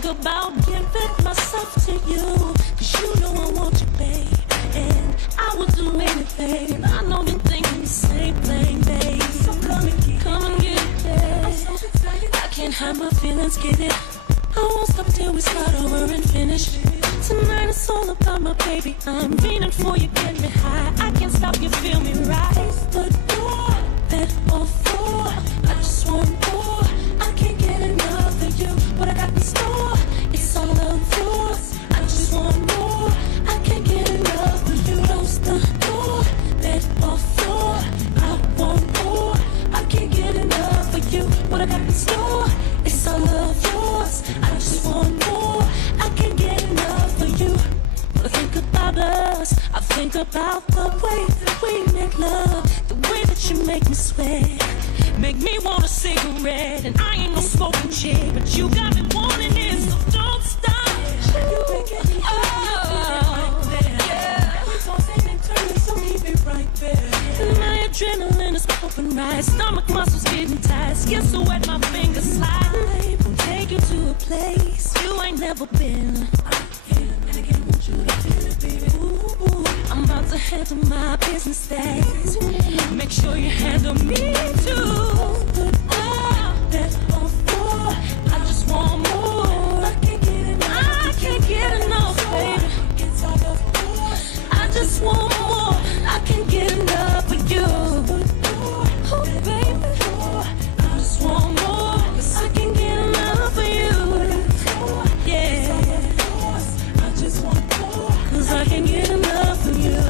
think about giving myself to you, 'cause you know I want you, babe, and I would do anything. And I know you're thinking the same thing, babe. So come and get it, babe. I can't hide my feelings, get it. I won't stop till we start over and finish. Tonight it's all about my baby. I'm meaning for you, get me high. I can't stop you, feel me right. But more than all four, I just want more. I can't get enough of you. What I got in store, it's all of yours. I just want more. I can't get enough of you. Close the door, bed or floor. I want more. I can't get enough of you. What I got in store, it's all of yours. I just want more. I can't get enough of you. When I think about us, I think about the way that we make love, the way that you make me sweat, make me want a cigarette. And I ain't no smoking chick, but you got me wanting it, so don't stop. My adrenaline is pumping right, stomach muscles getting tight, skin so wet my fingers slide. We'll take you to a place you ain't never been. I'm about to handle my business days. Make sure you handle me too. I just want more. I can't get enough, baby. I just want more. I can't get enough of you. Oh, baby. I just want more. I can't get enough of you. Yeah. I just want more. 'Cause I can't get enough of you.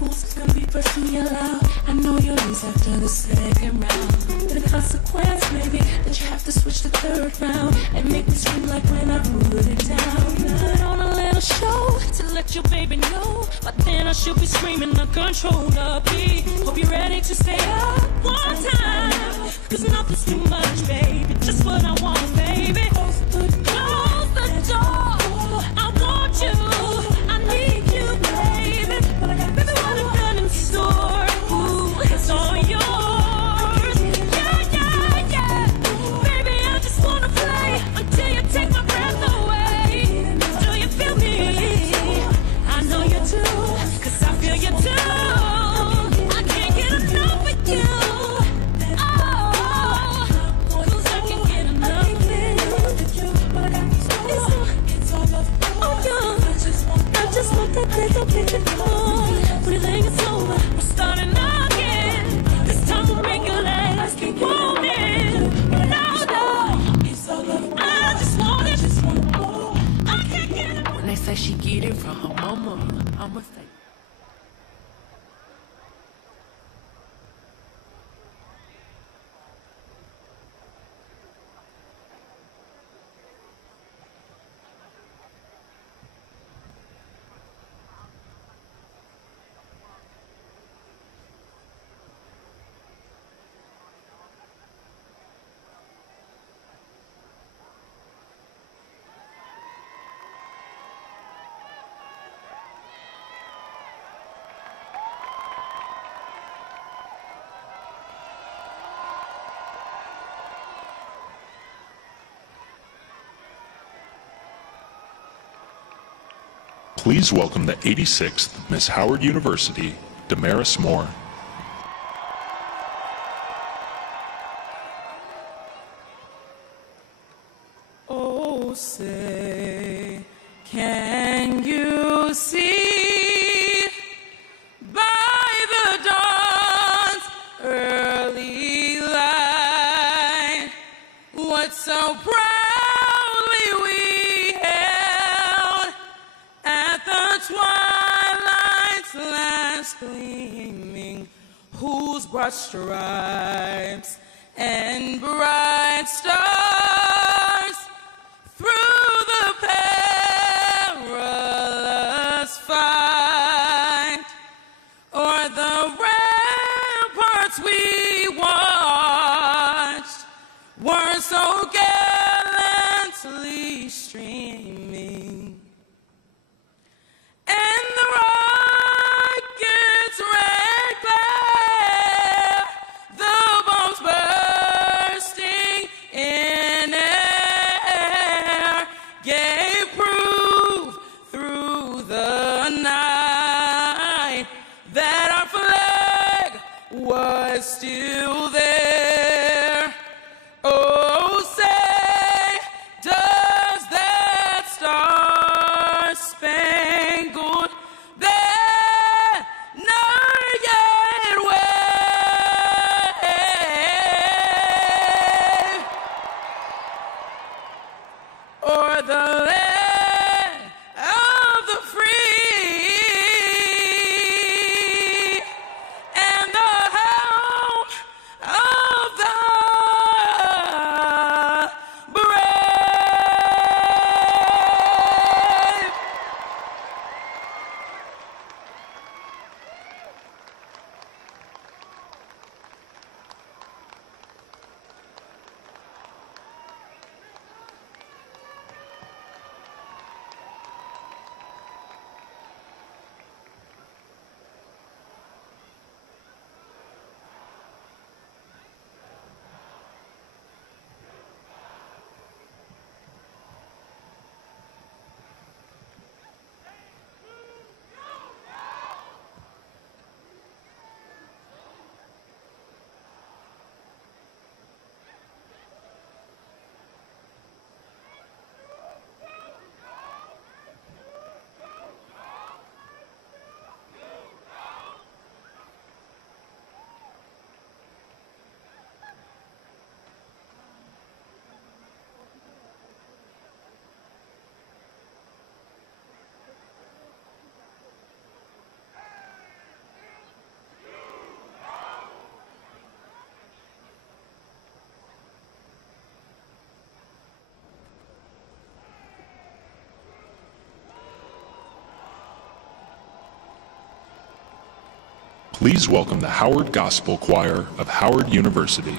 Who's gonna be first in your love? I know you'll lose after the second round. The consequence may be that you have to switch the third round and make me scream like when I put it down. Put on a little show to let your baby know, but then I should be screaming to control the beat. Hope you're ready to stay up one time, 'cause nothing's too much, baby. Just what I want, baby. Close the door. I want you. I need you, baby. But I got baby what I've done in store. Ooh, it's all yours. Yeah. Baby, I just wanna play until you take my breath away. Do you feel me? I know you do, 'cause I feel you too. I can't get enough of you. Oh, 'cause I can't get enough of you. But I got these it's all of you. I just want that little bit of more. When you think it's over, we're starting again. This time we'll make it last. Keep moving. No. It's all of I just want it. I can't get it. When they say she get it from her mama, I'ma say. Please welcome the 86th Miss Howard University, Damaris Moore. Oh, say, can you see by the dawn's early light what so proudly we held at the twilight's last gleaming, whose broad stripes and bright stars through the perilous fight o'er the ramparts we watched were so gallantly streaming, and the rocket's red glare, the bombs bursting in air, Please welcome the Howard Gospel Choir of Howard University.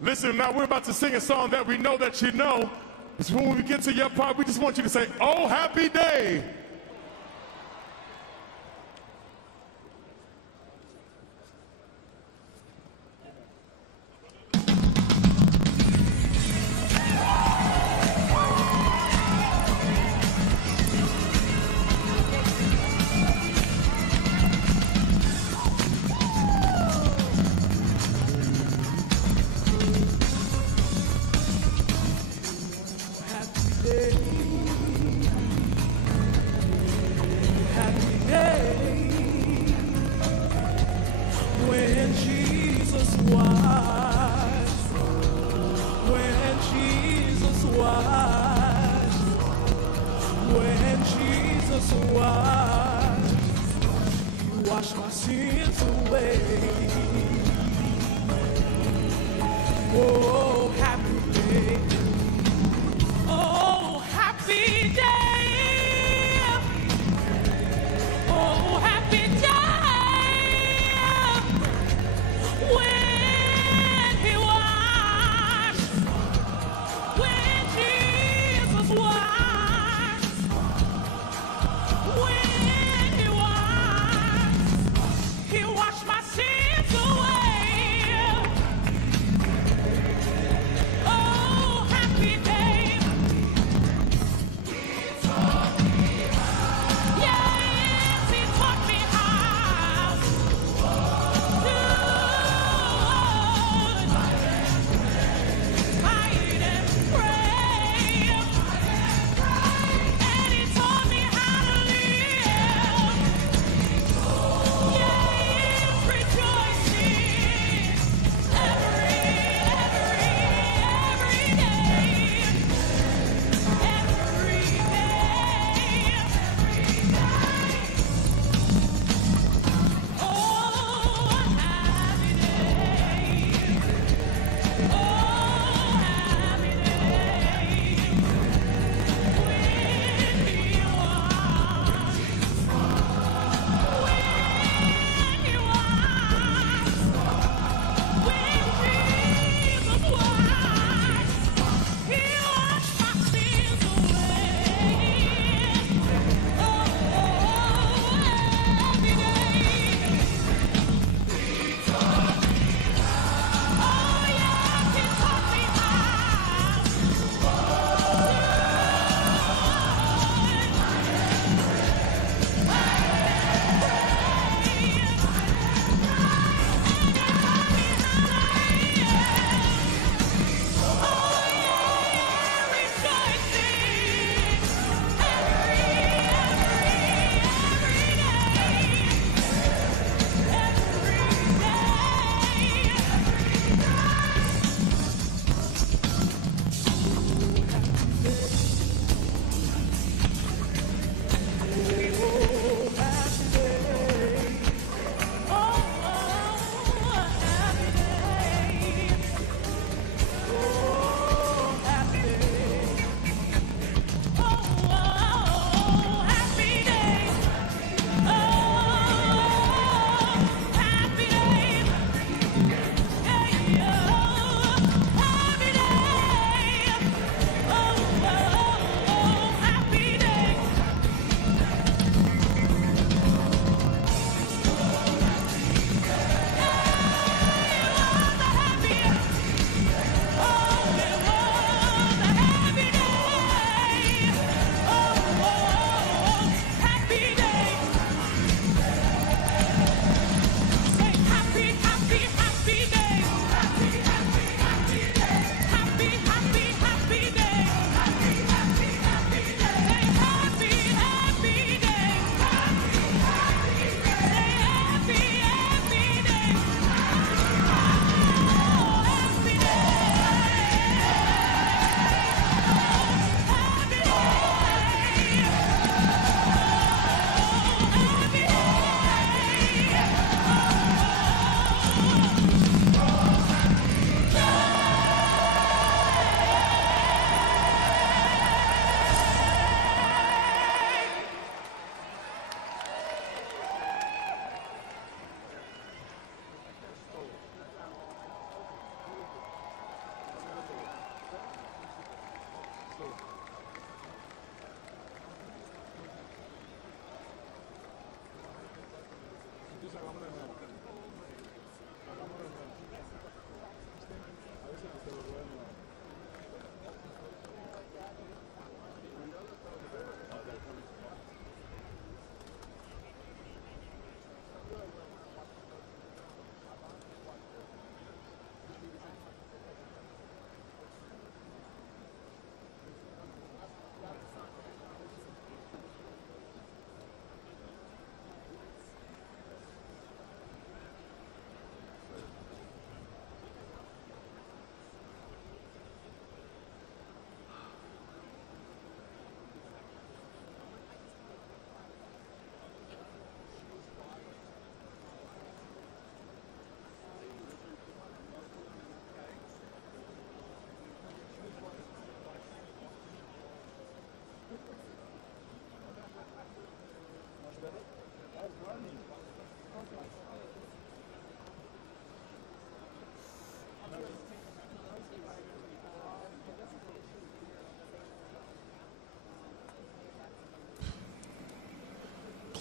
Listen, now we're about to sing a song that we know that you know. So when we get to your part, we just want you to say, "Oh, happy day."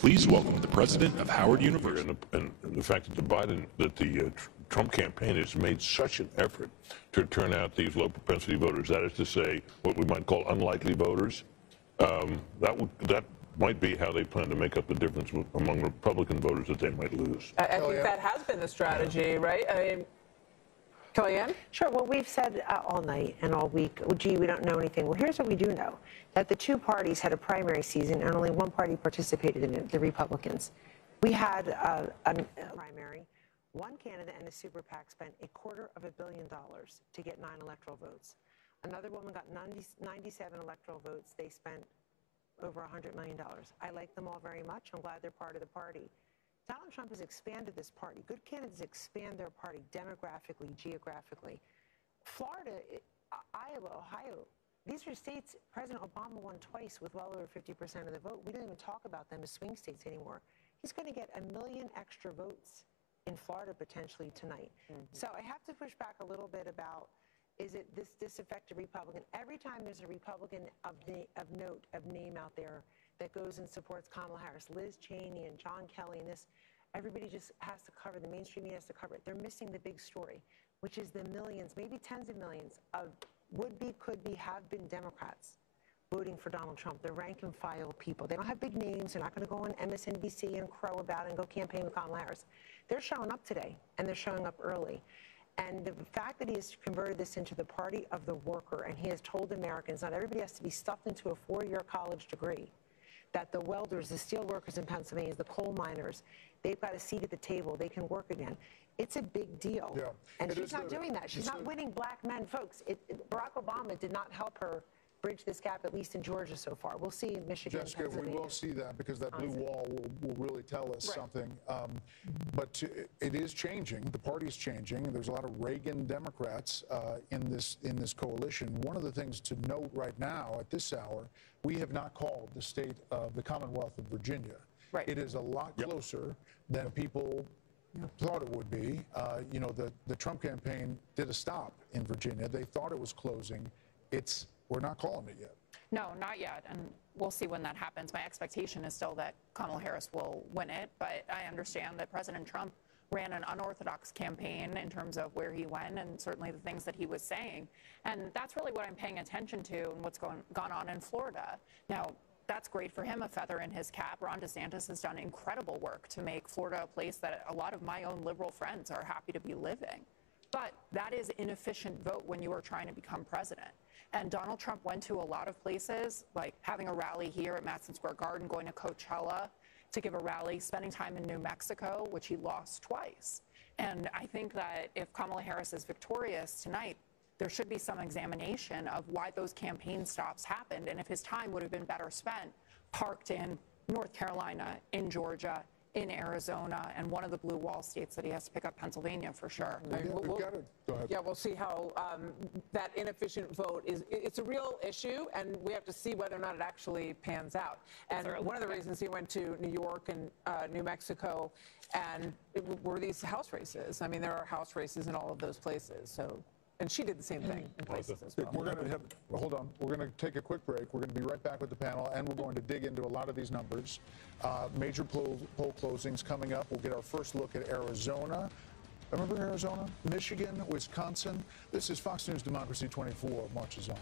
Please welcome the president of Howard University. And the fact that the Trump campaign has made such an effort to turn out these low propensity voters, that is to say, what we might call unlikely voters, that might be how they plan to make up the difference among Republican voters that they might lose. I think that has been the strategy, right? I mean, Kellyanne? Sure. Well, we've said all night and all week, oh, gee, we don't know anything. Well, here's what we do know, that the two parties had a primary season and only one party participated in it, the Republicans. We had a primary. One candidate and a super PAC spent $250 million to get 9 electoral votes. Another woman got 97 electoral votes. They spent over $100 million. I like them all very much. I'm glad they're part of the party. Donald Trump has expanded this party. Good candidates expand their party demographically, geographically. Florida, Iowa, Ohio, these are states President Obama won twice with well over 50% of the vote. We don't even talk about them as swing states anymore. He's going to get 1 million extra votes in Florida potentially tonight. So I have to push back a little bit about, is it this disaffected Republican? Every time there's a Republican of note, of name out there that goes and supports Kamala Harris, Liz Cheney and John Kelly and this, everybody just has to cover, the mainstream media has to cover it. They're missing the big story, which is the millions, maybe tens of millions of would-be, could-be, have-been Democrats voting for Donald Trump. They're rank-and-file people. They don't have big names. They're not going to go on MSNBC and crow about it and go campaign with Kamala Harris. They're showing up today, and they're showing up early. And the fact that he has converted this into the party of the worker, and he has told Americans not everybody has to be stuffed into a 4-year college degree, that the welders, the steel workers in Pennsylvania, the coal miners, they've got a seat at the table. They can work again. It's a big deal. Yeah. And she's not doing that. She's not winning black men. Folks, Barack Obama did not help her bridge this gap, at least in Georgia so far. We'll see in Michigan. Jessica, we will see that because that blue wall will really tell us something. But it is changing. The party's changing. There's a lot of Reagan Democrats in this coalition. One of the things to note right now at this hour, we have not called the state of the Commonwealth of Virginia. Right. It is a lot closer than people thought it would be. You know, the Trump campaign did a stop in Virginia. They thought it was closing. We're not calling it yet. No, not yet, and we'll see when that happens. My expectation is still that Kamala Harris will win it, but I understand that President Trump ran an unorthodox campaign in terms of where he went and certainly the things that he was saying. And that's really what I'm paying attention to and what's gone on in Florida. Now, that's great for him, a feather in his cap. Ron DeSantis has done incredible work to make Florida a place that a lot of my own liberal friends are happy to be living. But that is inefficient vote when you are trying to become president. And Donald Trump went to a lot of places, like having a rally here at Madison Square Garden, going to Coachella to give a rally, spending time in New Mexico, which he lost twice. And I think that if Kamala Harris is victorious tonight, there should be some examination of why those campaign stops happened and if his time would have been better spent parked in North Carolina, in Georgia, in Arizona, and one of the blue wall states that he has to pick up, Pennsylvania, for sure. Go ahead. Yeah, we'll see how that inefficient vote it's a real issue, and we have to see whether or not it actually pans out. And one of the reasons he went to New York and New Mexico and were these House races. I mean, there are House races in all of those places, so. And she did the same thing in places as well. We're going to have, hold on, we're going to take a quick break. We're going to be right back with the panel, and we're going to dig into a lot of these numbers. Major poll closings coming up. We'll get our first look at Arizona. Remember Arizona? Michigan, Wisconsin. This is Fox News Democracy 24, marches on.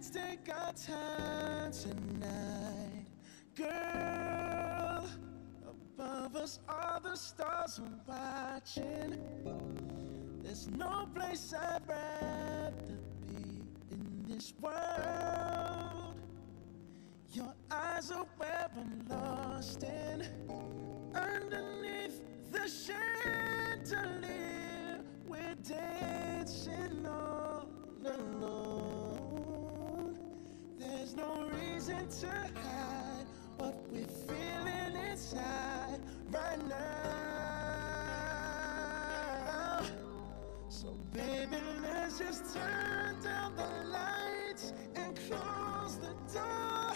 Let's take our time tonight, girl. Above us, all the stars are watching. There's no place I'd rather be in this world. Your eyes are where I'm lost in. Underneath the chandelier, we're dancing all alone. There's no reason to hide what we're feeling inside right now. So baby, let's just turn down the lights and close the door.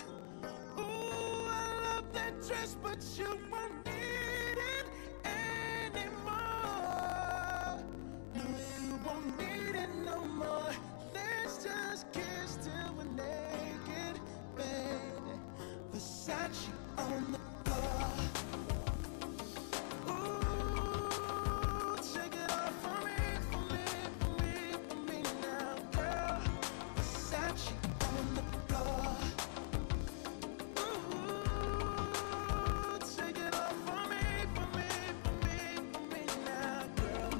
Ooh, I love that dress, but you won't need it anymore. No, you won't need it no more. Let's just kiss till we're naked, baby. Versace on the floor. Ooh, take it off for me, for me, for me, for me now, girl. Versace on the floor. Ooh, take it off for me, for me, for me, for me now, girl.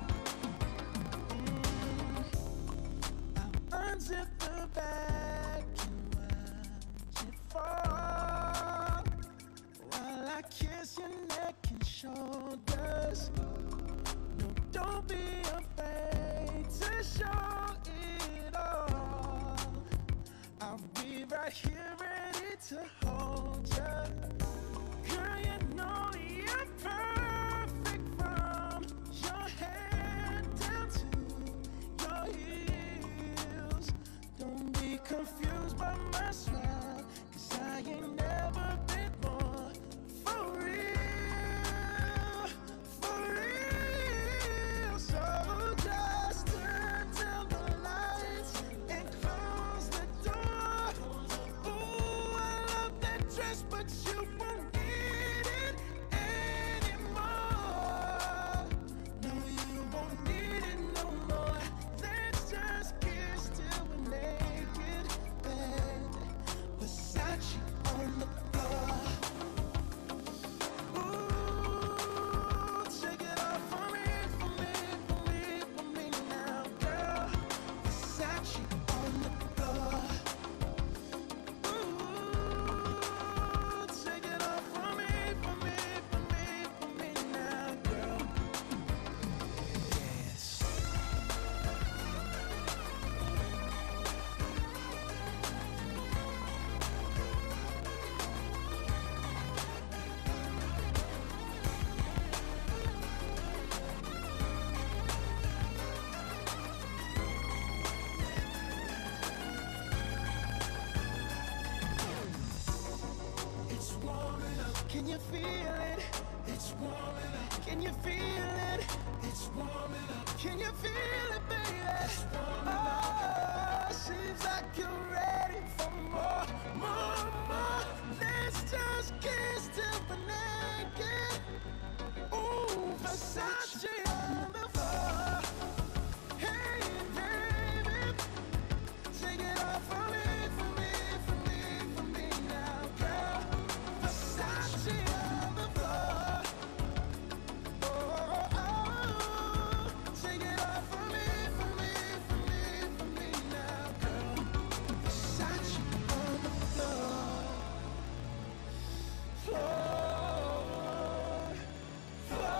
I'll unzip the bag and watch it fall while I kiss your neck and shoulders. No, don't be afraid to show it all. I'll be right here ready to hold you. Girl, you know you're perfect from your head down to your heels. Don't be confused by my smile, 'cause I ain't never been more for real, for real. So just turn down the lights and close the door. Ooh, I love that dress, but you won't need it anymore. No, you won't need it no more. Let's just kiss till we're naked, baby. Versace on the floor. Ooh, take it off for me, for me, for me, for me now, girl. Versace on the floor. Ooh, take it off for me, for me, for me, for me now, girl. Yes. It's warming up. Can you feel it? It's warming up. Can you feel it? It's warming up. Can you feel it, baby? It's warming up. Oh, seems like you're ready for more, more, more. Let's just kiss till we're naked. Ooh, Versace on the floor. Hey, baby, take it off for me, for me, for me, for me now, girl. Versace on the floor. Oh, oh, oh. Take it off for me, for me, for me, for me now, girl. Versace on the floor. Floor. Floor.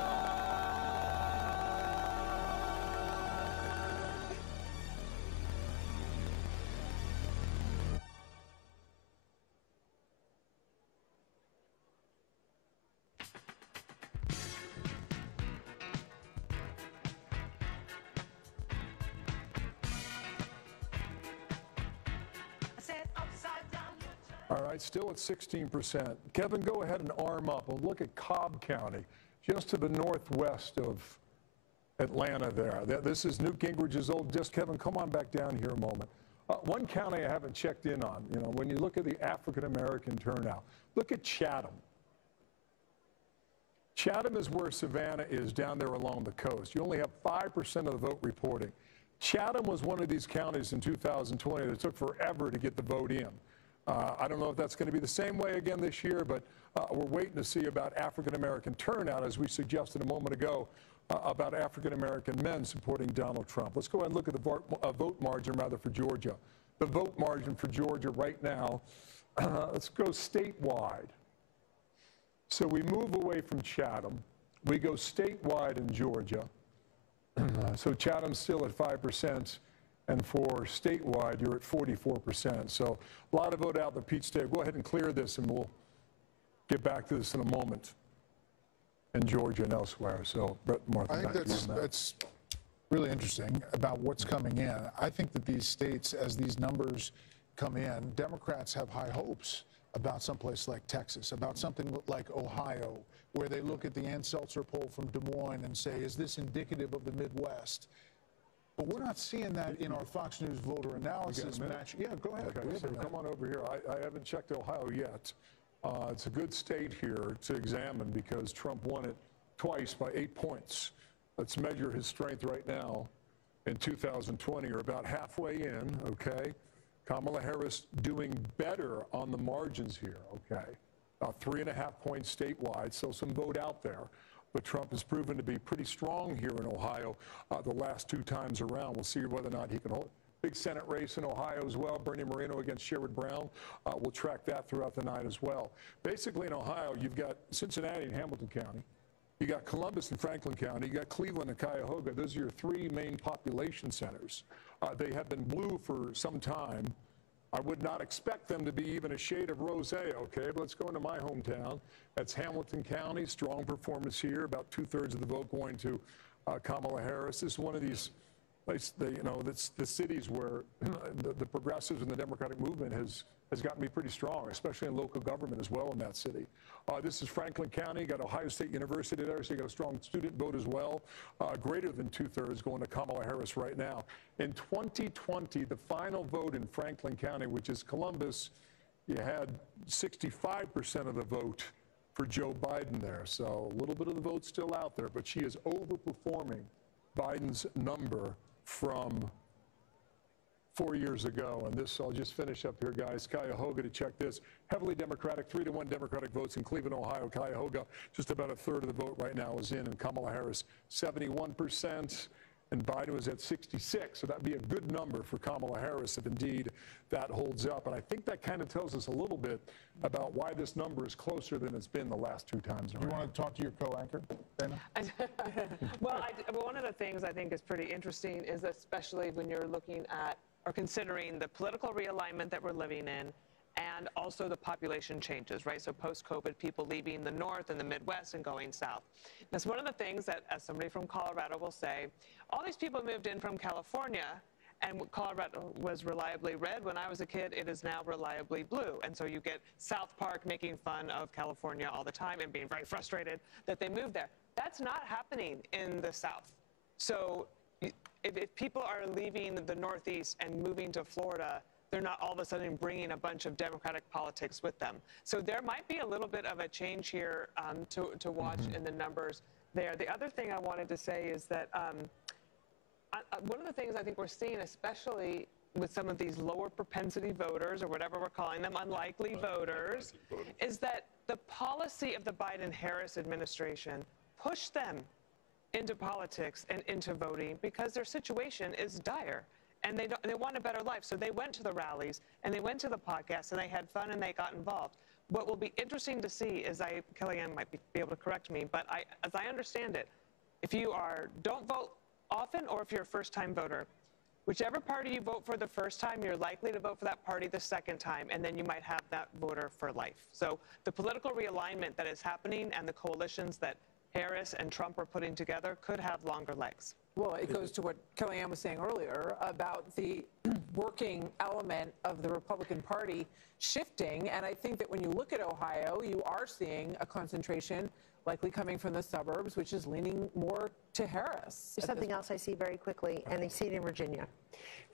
All right, still at 16%. Kevin, go ahead and arm up. We'll look at Cobb County, just to the northwest of Atlanta there. This is Newt Gingrich's old district. Kevin, come on back down here a moment. One county I haven't checked in on, you know, when you look at the African-American turnout, look at Chatham. Chatham is where Savannah is, down there along the coast. You only have 5% of the vote reporting. Chatham was one of these counties in 2020 that took forever to get the vote in. I don't know if that's going to be the same way again this year, but we're waiting to see about African-American turnout, as we suggested a moment ago, about African-American men supporting Donald Trump. Let's go ahead and look at the vote margin, rather, for Georgia. The vote margin for Georgia right now, let's go statewide. So we move away from Chatham. We go statewide in Georgia. So Chatham's still at 5%. And for statewide, you're at 44%. So a lot of vote out there. Pete, stay. Go ahead and clear this, and we'll get back to this in a moment in Georgia and elsewhere. So, Brett, Martha, I think that's really interesting about what's coming in. I think that these states, as these numbers come in, Democrats have high hopes about someplace like Texas, about something like Ohio, where they look at the Ann Seltzer poll from Des Moines and say, is this indicative of the Midwest? But we're not seeing that in our Fox News voter analysis match. Yeah, go ahead. Okay, so come on over here. I haven't checked Ohio yet. It's a good state here to examine because Trump won it twice by 8 points. Let's measure his strength right now in 2020. You're about halfway in, okay? Kamala Harris doing better on the margins here, okay? 3.5 points statewide, so some vote out there. But Trump has proven to be pretty strong here in Ohio the last 2 times around. We'll see whether or not he can hold. Big Senate race in Ohio as well. Bernie Moreno against Sherrod Brown. We'll track that throughout the night as well. Basically in Ohio, you've got Cincinnati and Hamilton County. You got Columbus and Franklin County. You got Cleveland and Cuyahoga. Those are your 3 main population centers. They have been blue for some time. I would not expect them to be even a shade of rosé, okay? But let's go into my hometown. That's Hamilton County. Strong performance here. About 2/3 of the vote going to Kamala Harris. This is one of these, the cities where the progressives and the Democratic movement has gotten me pretty strong, especially in local government as well in that city. This is Franklin County. You got Ohio State University there, so you got a strong student vote as well. Greater than 2/3 going to Kamala Harris right now. In 2020, the final vote in Franklin County, which is Columbus, you had 65% of the vote for Joe Biden there. So a little bit of the vote still out there, but she is overperforming Biden's number from 4 years ago. And this, I'll just finish up here, guys. Cuyahoga, to check this. Heavily Democratic, 3-1 Democratic votes in Cleveland, Ohio. Cuyahoga, just about 1/3 of the vote right now is in. And Kamala Harris, 71%. And Biden was at 66. So that'd be a good number for Kamala Harris if indeed that holds up. And I think that kind of tells us a little bit about why this number is closer than it's been the last 2 times around. You want to talk to your co-anchor, Dana? Well, one of the things I think is pretty interesting is especially when you're looking at or considering the political realignment that we're living in and also the population changes, right? So post-COVID, people leaving the North and the Midwest and going South. That's one of the things that, as somebody from Colorado will say, all these people moved in from California, and Colorado was reliably red when I was a kid. It is now reliably blue. And so you get South Park making fun of California all the time and being very frustrated that they moved there. That's not happening in the South. So if people are leaving the Northeast and moving to Florida, they're not all of a sudden bringing a bunch of Democratic politics with them. So there might be a little bit of a change here to watch in the numbers there. The other thing I wanted to say is that one of the things I think we're seeing, especially with some of these lower propensity voters, or whatever we're calling them, unlikely voters, is that the policy of the Biden-Harris administration pushed them into politics and into voting because their situation is dire and they want a better life. So they went to the rallies and they went to the podcasts and they had fun and they got involved. What will be interesting to see is, Kellyanne might be able to correct me, but as I understand it, if you don't vote often or if you're a first-time voter, whichever party you vote for the first time, you're likely to vote for that party the second time, and then you might have that voter for life. So the political realignment that is happening and the coalitions that Harris and Trump are putting together could have longer legs. Well, it goes to what Kellyanne was saying earlier about the working element of the Republican Party shifting. And I think that when you look at Ohio, you are seeing a concentration likely coming from the suburbs, which is leaning more to Harris. There's something else I see very quickly, and I see it in Virginia.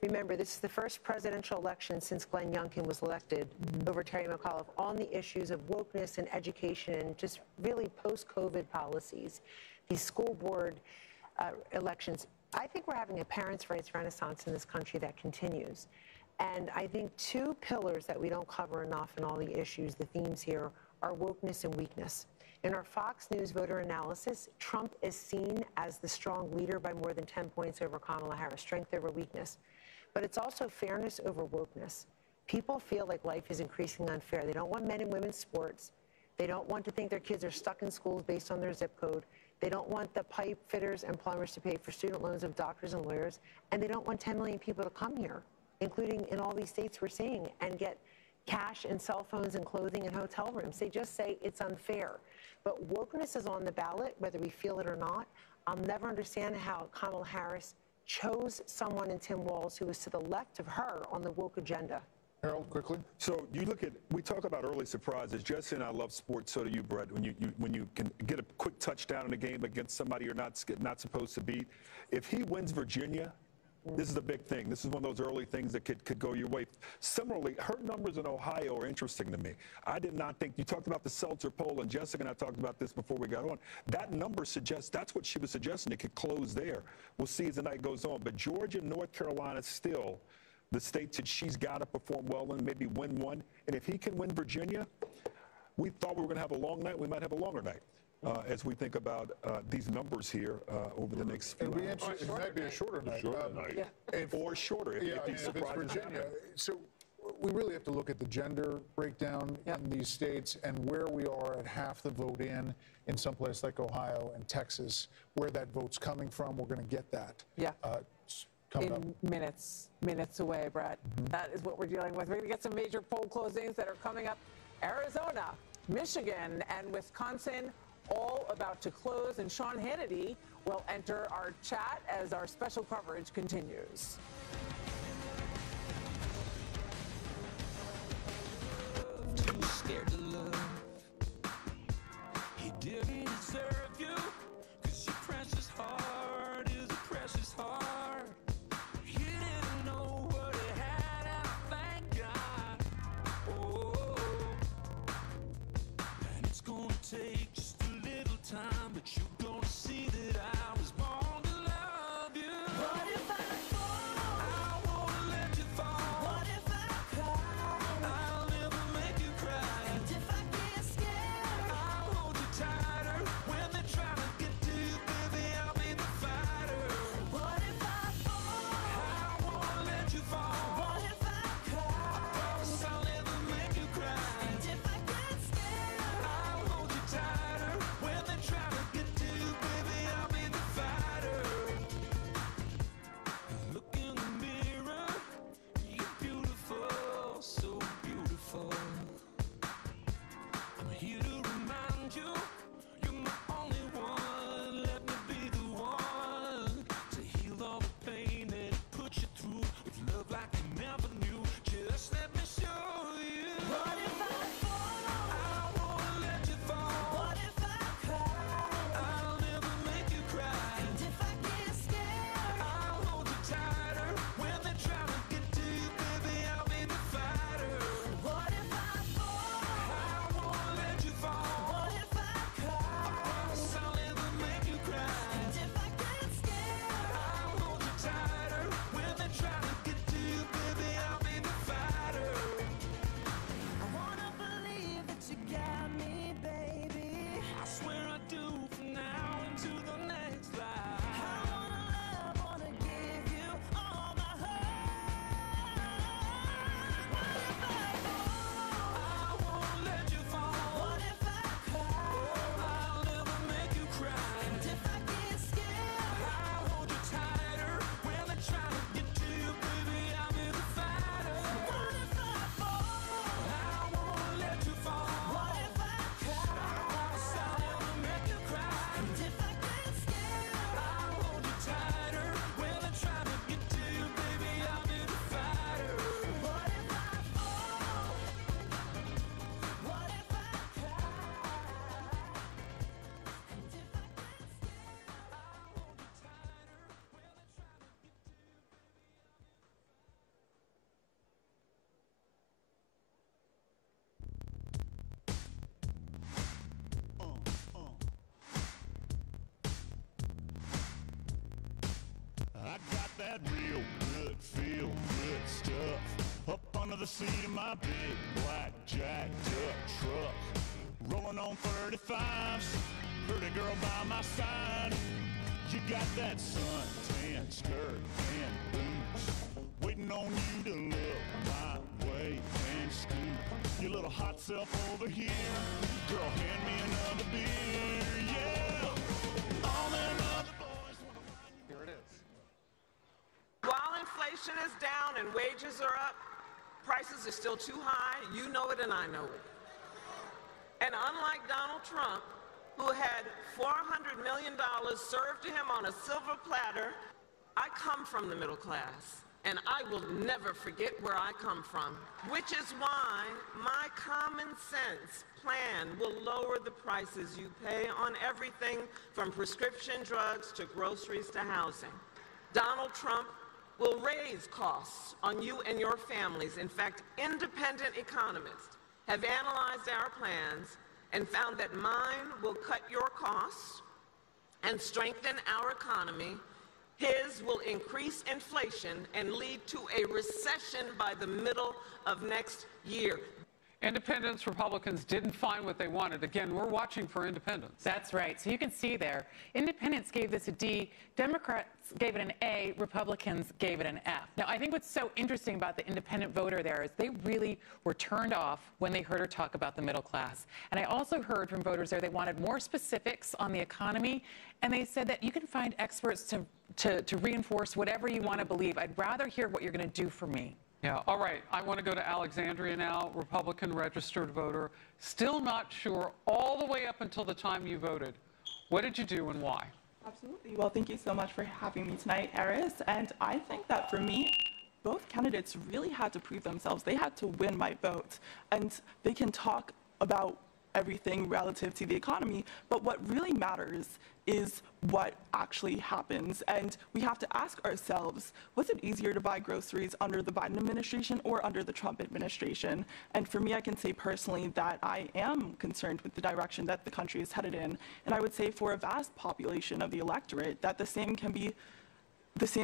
Remember, this is the first presidential election since Glenn Youngkin was elected over Terry McAuliffe on the issues of wokeness and education and just really post-COVID policies. These school board elections, I think we're having a parents' rights renaissance in this country that continues. And I think two pillars that we don't cover enough in all the issues, the themes here, are wokeness and weakness. In our Fox News voter analysis, Trump is seen as the strong leader by more than 10 points over Kamala Harris, strength over weakness. But it's also fairness over wokeness. People feel like life is increasingly unfair. They don't want men and women's sports. They don't want to think their kids are stuck in schools based on their zip code. They don't want the pipe fitters and plumbers to pay for student loans of doctors and lawyers. And they don't want 10 million people to come here, including in all these states we're seeing, and get cash and cell phones and clothing and hotel rooms. They just say it's unfair. But wokeness is on the ballot, whether we feel it or not. I'll never understand how Kamala Harris chose someone in Tim Walz who was to the left of her on the woke agenda. Harold, quickly. So you look at, we talk about early surprises. Jesse and I love sports, so do you, Brett. When you can get a quick touchdown in a game against somebody you're not supposed to beat. If he wins Virginia, this is a big thing. This is one of those early things that could go your way. Similarly, her numbers in Ohio are interesting to me. I did not think, you talked about the Seltzer poll, and Jessica and I talked about this before we got on. That number suggests, that's what she was suggesting, it could close there. We'll see as the night goes on. But Georgia, North Carolina still the states that she's got to perform well in, maybe win one. And if he can win Virginia, we thought we were going to have a long night. We might have a longer night. As we think about these numbers here over the next few hours. It might be a shorter night. Or shorter if it's Virginia. So we really have to look at the gender breakdown in these states and where we are at half the vote in some place like Ohio and Texas, where that vote's coming from. We're going to get that. In minutes away, Brett. That is what we're dealing with. We're going to get some major poll closings that are coming up. Arizona, Michigan, and Wisconsin all about to close, and Sean Hannity will enter our chat as our special coverage continues. Too scared to love. He didn't deserve you, 'cause your precious heart is a precious heart. You didn't know what it had, I thank God. Oh, and it's gonna take just a little time, but you're gonna see that I was born to love you. But if I fall the seat of my big black jacked up truck, rolling on 35s. Pretty girl by my side. You got that suntan skirt and boots, waiting on you to look my way and scoop your little hot self over here. Girl, hand me another beer, yeah. All them other boys wanna find you. Here it is. While inflation is down and wages are up, prices are still too high. You know it and I know it. And unlike Donald Trump, who had $400 million served to him on a silver platter, I come from the middle class, and I will never forget where I come from, which is why my common sense plan will lower the prices you pay on everything from prescription drugs to groceries to housing. Donald Trump will raise costs on you and your families. In fact, independent economists have analyzed our plans and found that mine will cut your costs and strengthen our economy. His will increase inflation and lead to a recession by the middle of next year. Independents, Republicans didn't find what they wanted. Again, we're watching for independents. That's right. So you can see there, independents gave this a D, Democrats gave it an A, Republicans gave it an F. Now, I think what's so interesting about the independent voter there is they really were turned off when they heard her talk about the middle class. And I also heard from voters there they wanted more specifics on the economy, and they said that you can find experts to reinforce whatever you want to believe. I'd rather hear what you're going to do for me. Yeah, all right. I want to go to Alexandria now, Republican registered voter. Still not sure all the way up until the time you voted. What did you do and why? Absolutely. Well, thank you so much for having me tonight, Eris. And I think that for me, both candidates really had to prove themselves. They had to win my vote. And they can talk about everything relative to the economy, but what really matters is what actually happens. And we have to ask ourselves, was it easier to buy groceries under the Biden administration or under the Trump administration? And for me, I can say personally that I am concerned with the direction that the country is headed in. And I would say for a vast population of the electorate that the same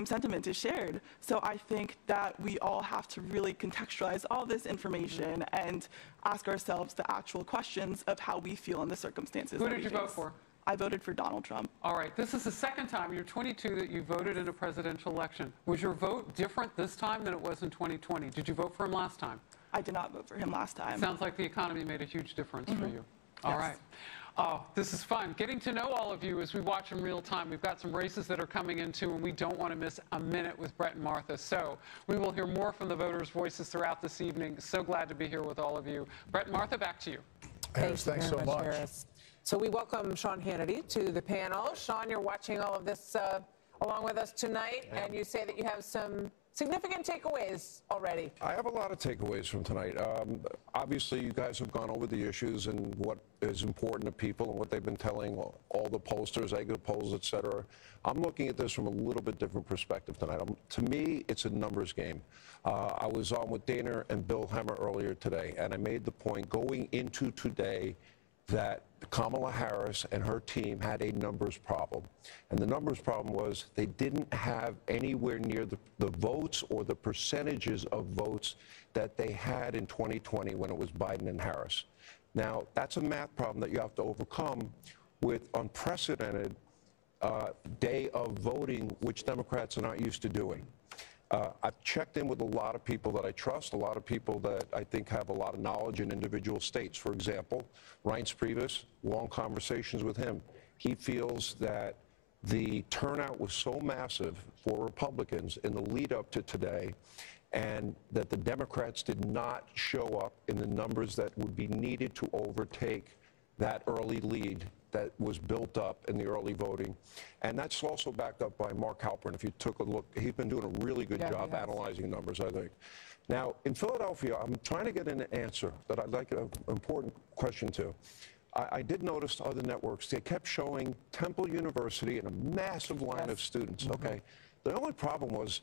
sentiment is shared. So I think that we all have to really contextualize all this information and ask ourselves the actual questions of how we feel in the circumstances. Who did you vote for? I voted for Donald Trump. All right, this is the second time, you're 22, that you voted in a presidential election. Was your vote different this time than it was in 2020? Did you vote for him last time? I did not vote for him last time. Sounds like the economy made a huge difference for you. All right. Oh, this is fun. Getting to know all of you as we watch in real time. We've got some races that are coming in too, and we don't want to miss a minute with Brett and Martha. So we will hear more from the voters' voices throughout this evening. So glad to be here with all of you. Brett and Martha, back to you. Harris, thanks so much. Harris. So we welcome Sean Hannity to the panel. Sean, you're watching all of this along with us tonight, and you say that you have some significant takeaways already. I have a lot of takeaways from tonight. Obviously, you guys have gone over the issues and what is important to people and what they've been telling all the pollsters, exit polls, et cetera. I'm looking at this from a little bit different perspective tonight. To me, it's a numbers game. I was on with Dana and Bill Hemmer earlier today, and I made the point going into today that Kamala Harris and her team had a numbers problem. And the numbers problem was they didn't have anywhere near the votes or the percentages of votes that they had in 2020 when it was Biden and Harris. Now, that's a math problem that you have to overcome with unprecedented day of voting, which Democrats are not used to doing. I've checked in with a lot of people that I trust, a lot of people that I think have a lot of knowledge in individual states. For example, Reince Priebus, long conversations with him. He feels that the turnout was so massive for Republicans in the lead up to today, and that the Democrats did not show up in the numbers that would be needed to overtake that early lead that was built up in the early voting. And that's also backed up by Mark Halperin. If you took a look, he's been doing a really good job analyzing numbers, I think. Now, in Philadelphia, I'm trying to get an answer that I'd like an important question to. I did notice other networks, they kept showing Temple University and a massive line of students, okay? The only problem was,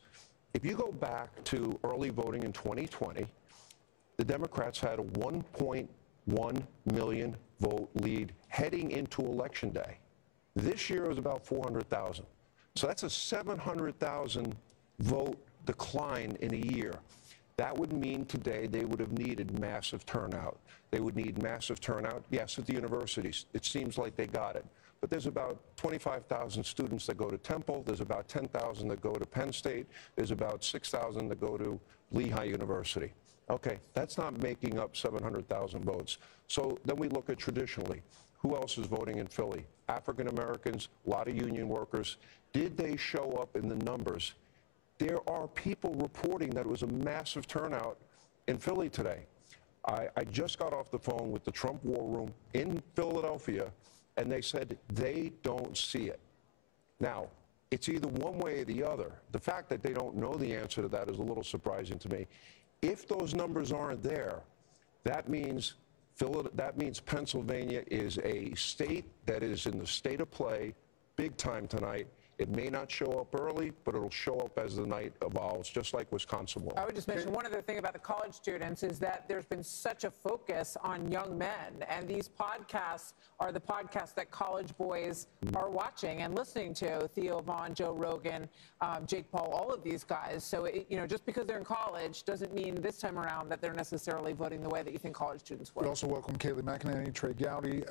if you go back to early voting in 2020, the Democrats had a 1.1 million vote lead heading into Election Day. This year it was about 400,000. So that's a 700,000 vote decline in a year. That would mean today they would have needed massive turnout. They would need massive turnout, yes, at the universities. It seems like they got it. But there's about 25,000 students that go to Temple. There's about 10,000 that go to Penn State. There's about 6,000 that go to Lehigh University. Okay, that's not making up 700,000 votes. So then we look at traditionally. Who else is voting in Philly? African Americans, a lot of union workers. Did they show up in the numbers? There are people reporting that it was a massive turnout in Philly today. I just got off the phone with the Trump War Room in Philadelphia, and they said they don't see it. Now, it's either one way or the other. The fact that they don't know the answer to that is a little surprising to me. If those numbers aren't there, that means Pennsylvania is a state that is in the state of play big time tonight. It may not show up early, but it'll show up as the night evolves, just like Wisconsin will. I would just mention one other thing about the college students is that there's been such a focus on young men, and these podcasts are the podcasts that college boys are watching and listening to. Theo Vaughn, Joe Rogan, Jake Paul, all of these guys. So, just because they're in college doesn't mean this time around that they're necessarily voting the way that you think college students would. We also welcome Kayleigh McEnany, Trey Gowdy.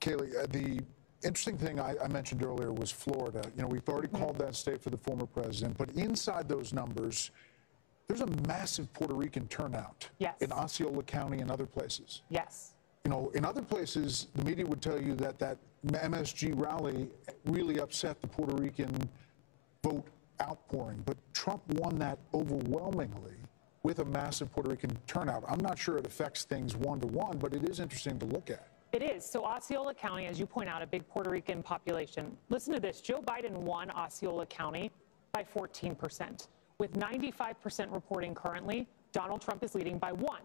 Kayleigh, the interesting thing I mentioned earlier was Florida. We've already called that state for the former president, but inside those numbers, there's a massive Puerto Rican turnout in Osceola County and other places. Yes. In other places, the media would tell you that that MSG rally really upset the Puerto Rican vote outpouring, but Trump won that overwhelmingly with a massive Puerto Rican turnout. I'm not sure it affects things one-to-one, but it is interesting to look at. It is. So Osceola County, as you point out, a big Puerto Rican population. Listen to this. Joe Biden won Osceola County by 14%. With 95% reporting currently, Donald Trump is leading by 1.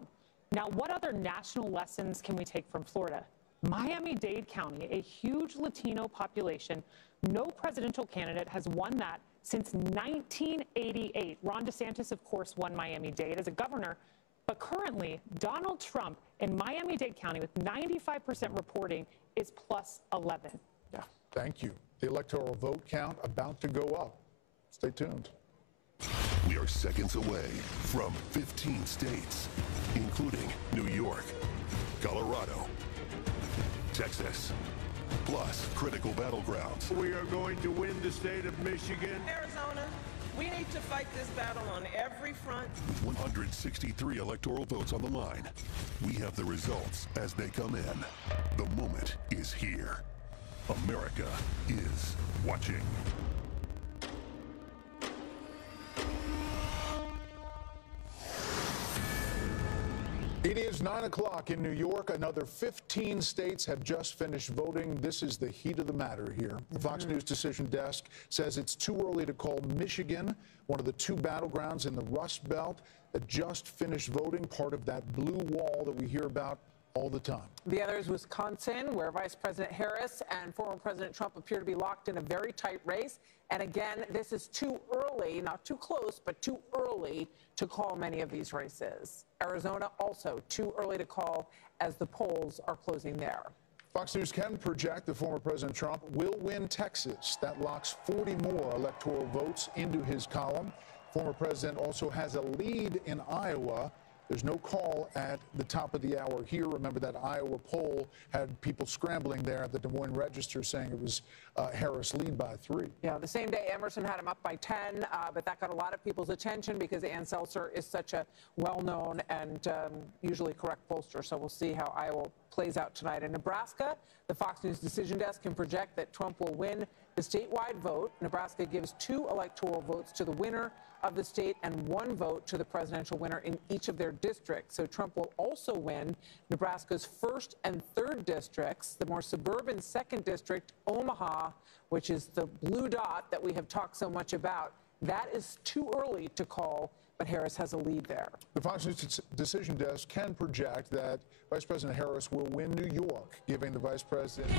Now, what other national lessons can we take from Florida? Miami-Dade County, a huge Latino population. No presidential candidate has won that since 1988. Ron DeSantis, of course, won Miami-Dade as a governor. But currently, Donald Trump in Miami-Dade County with 95% reporting is plus 11. Yeah, thank you. The electoral vote count about to go up. Stay tuned. We are seconds away from 15 states, including New York, Colorado, Texas, plus critical battlegrounds. We are going to win the state of Michigan. Arizona. We need to fight this battle on every front. With 163 electoral votes on the line, we have the results as they come in. The moment is here. America is watching. It is 9 o'clock in New York. Another 15 states have just finished voting. This is the heat of the matter here. The Fox News decision desk says it's too early to call Michigan one of the two battlegrounds in the Rust Belt that just finished voting, part of that blue wall that we hear about all the time. The other is Wisconsin, where Vice President Harris and former President Trump appear to be locked in a very tight race. And again, this is too early, not too close, but too early to call many of these races. Arizona also too early to call as the polls are closing there. Fox News can project that former President Trump will win Texas. That locks 40 more electoral votes into his column. Former president also has a lead in Iowa. There's no call at the top of the hour here. Remember that Iowa poll had people scrambling there at the Des Moines Register saying it was Harris lead by 3. Yeah, the same day Emerson had him up by 10, but that got a lot of people's attention because Ann Seltzer is such a well-known and usually correct pollster. So we'll see how Iowa plays out tonight. In Nebraska, the Fox News decision desk can project that Trump will win the statewide vote. Nebraska gives 2 electoral votes to the winner of the state and 1 vote to the presidential winner in each of their districts. So Trump will also win Nebraska's 1st and 3rd districts. The more suburban 2nd district, Omaha, which is the blue dot that we have talked so much about, that is too early to call, but Harris has a lead there. The Fox News decision desk can project that Vice President Harris will win New York, giving the Vice President...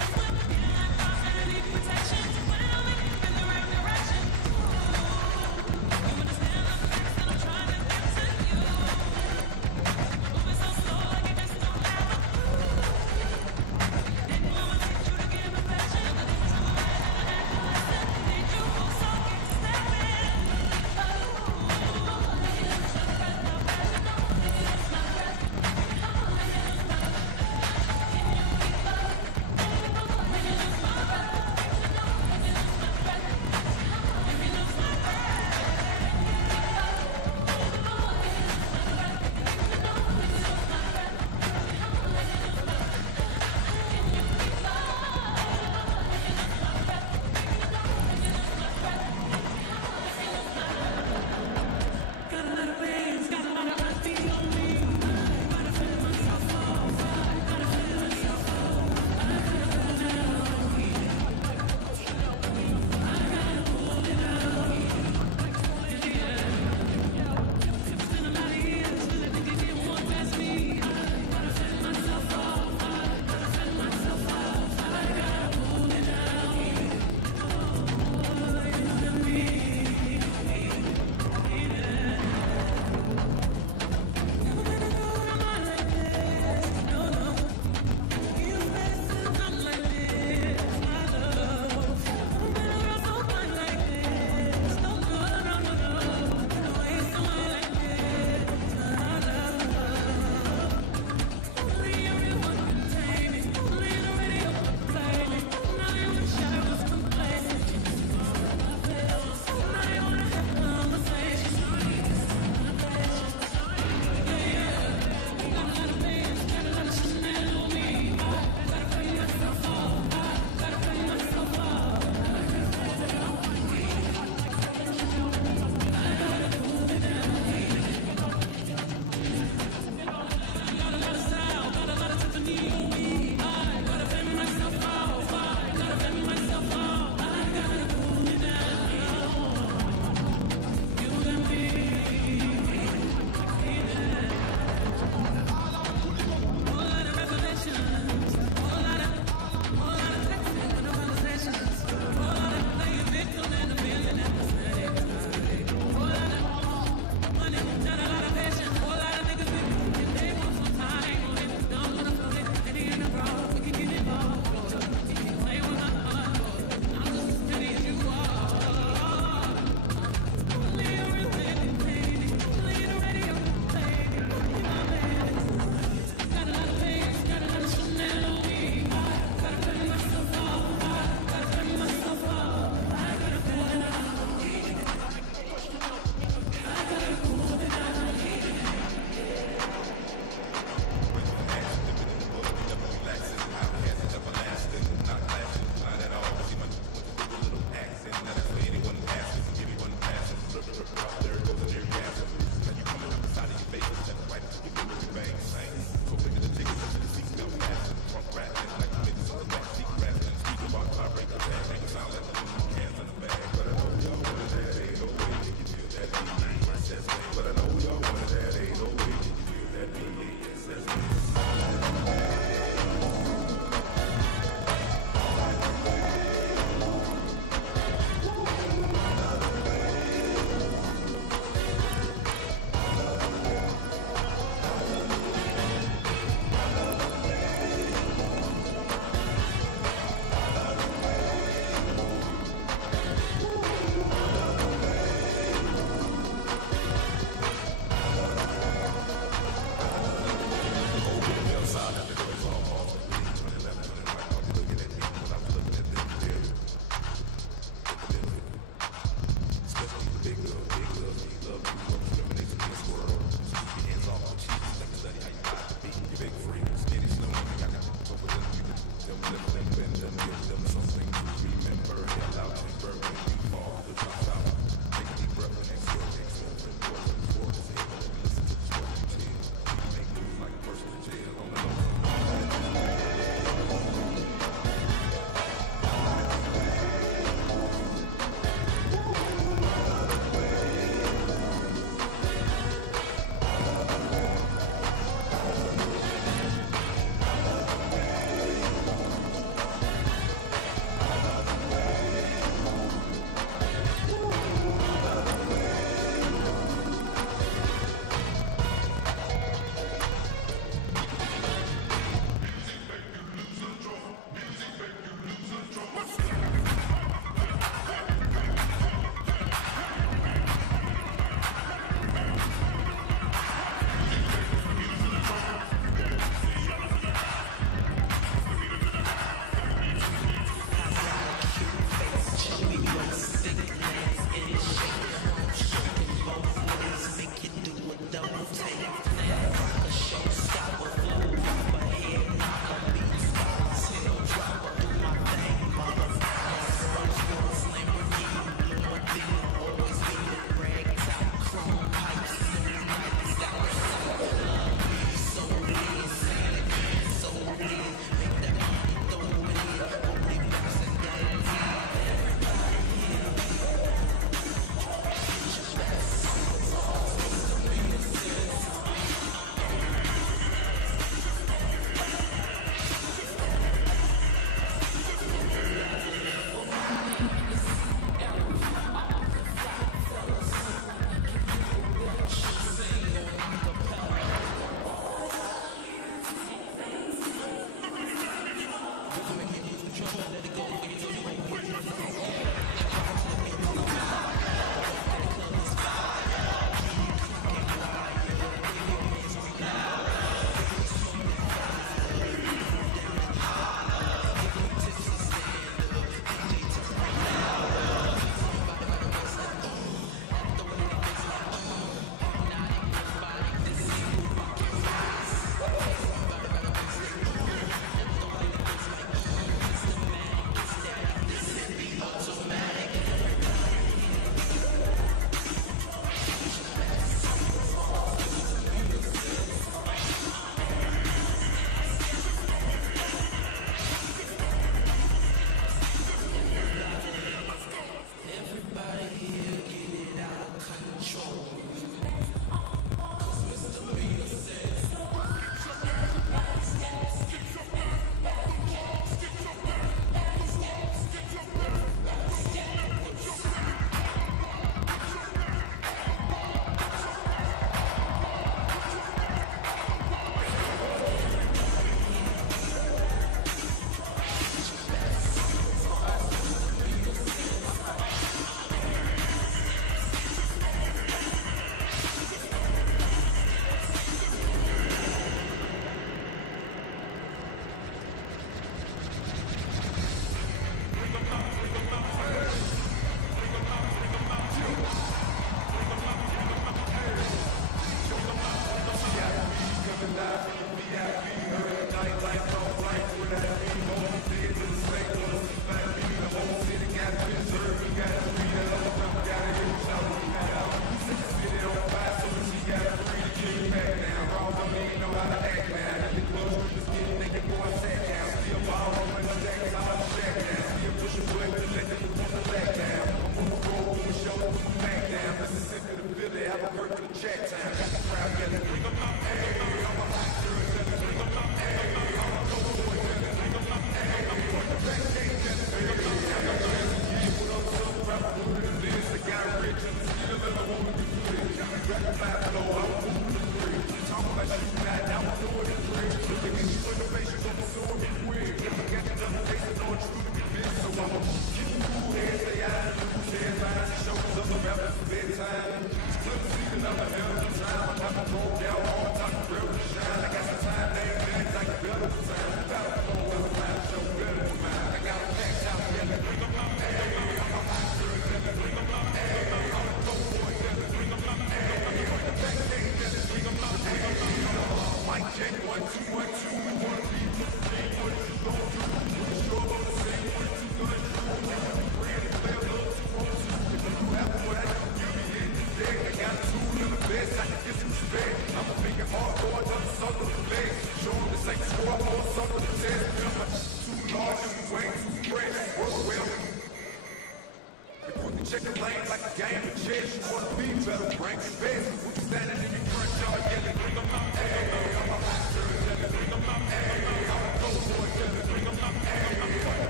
Check the lane like a game of chess. You wanna be better, rank the best. We can stand in your front yard yelling, bring them out, hey. I'm a master, bring them out, hey. I'm a go boy, bring them out, hey.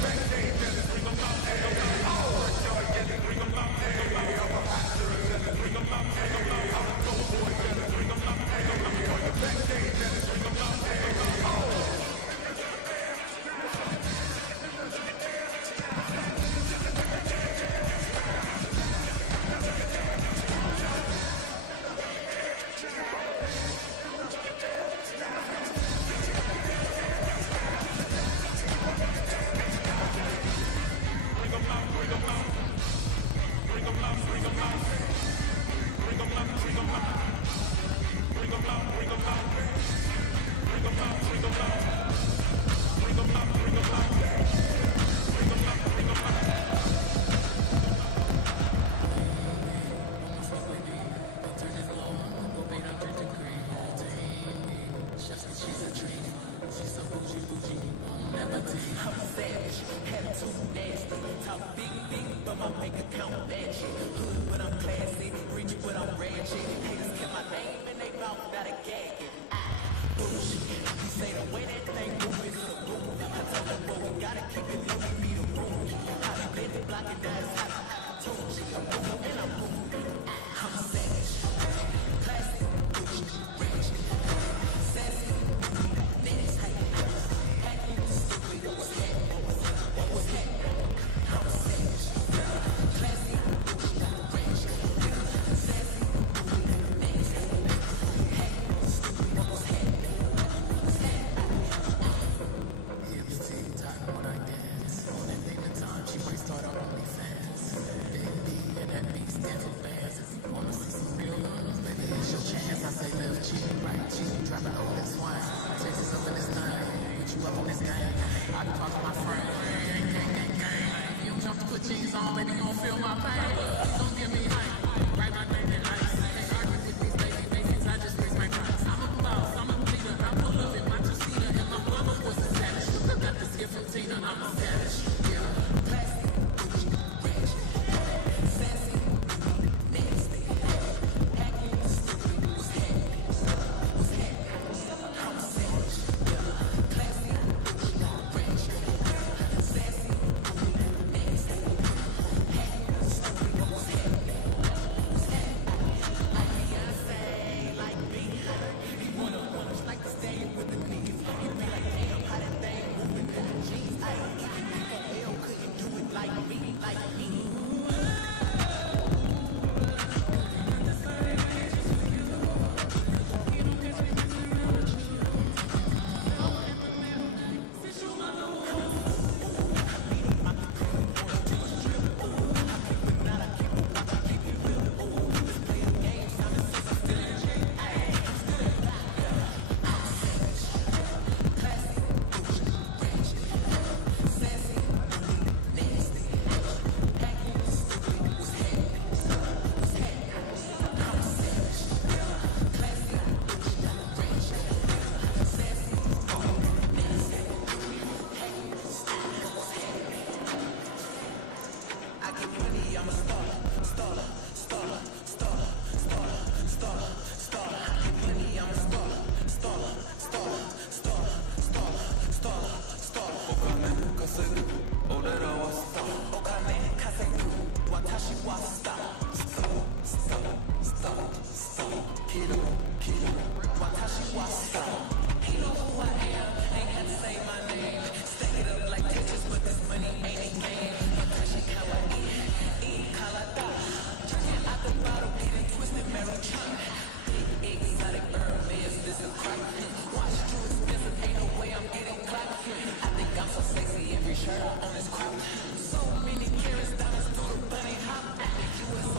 Back day, bring them out, hey. Front yard yelling, bring them out, hey. I'm a master, bring them out, hey. I'm a go boy, bring them out, hey. Back day, bring them out, hey.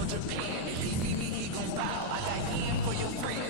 Japan, if he beat me, he gon' bow. I got yen for your friend.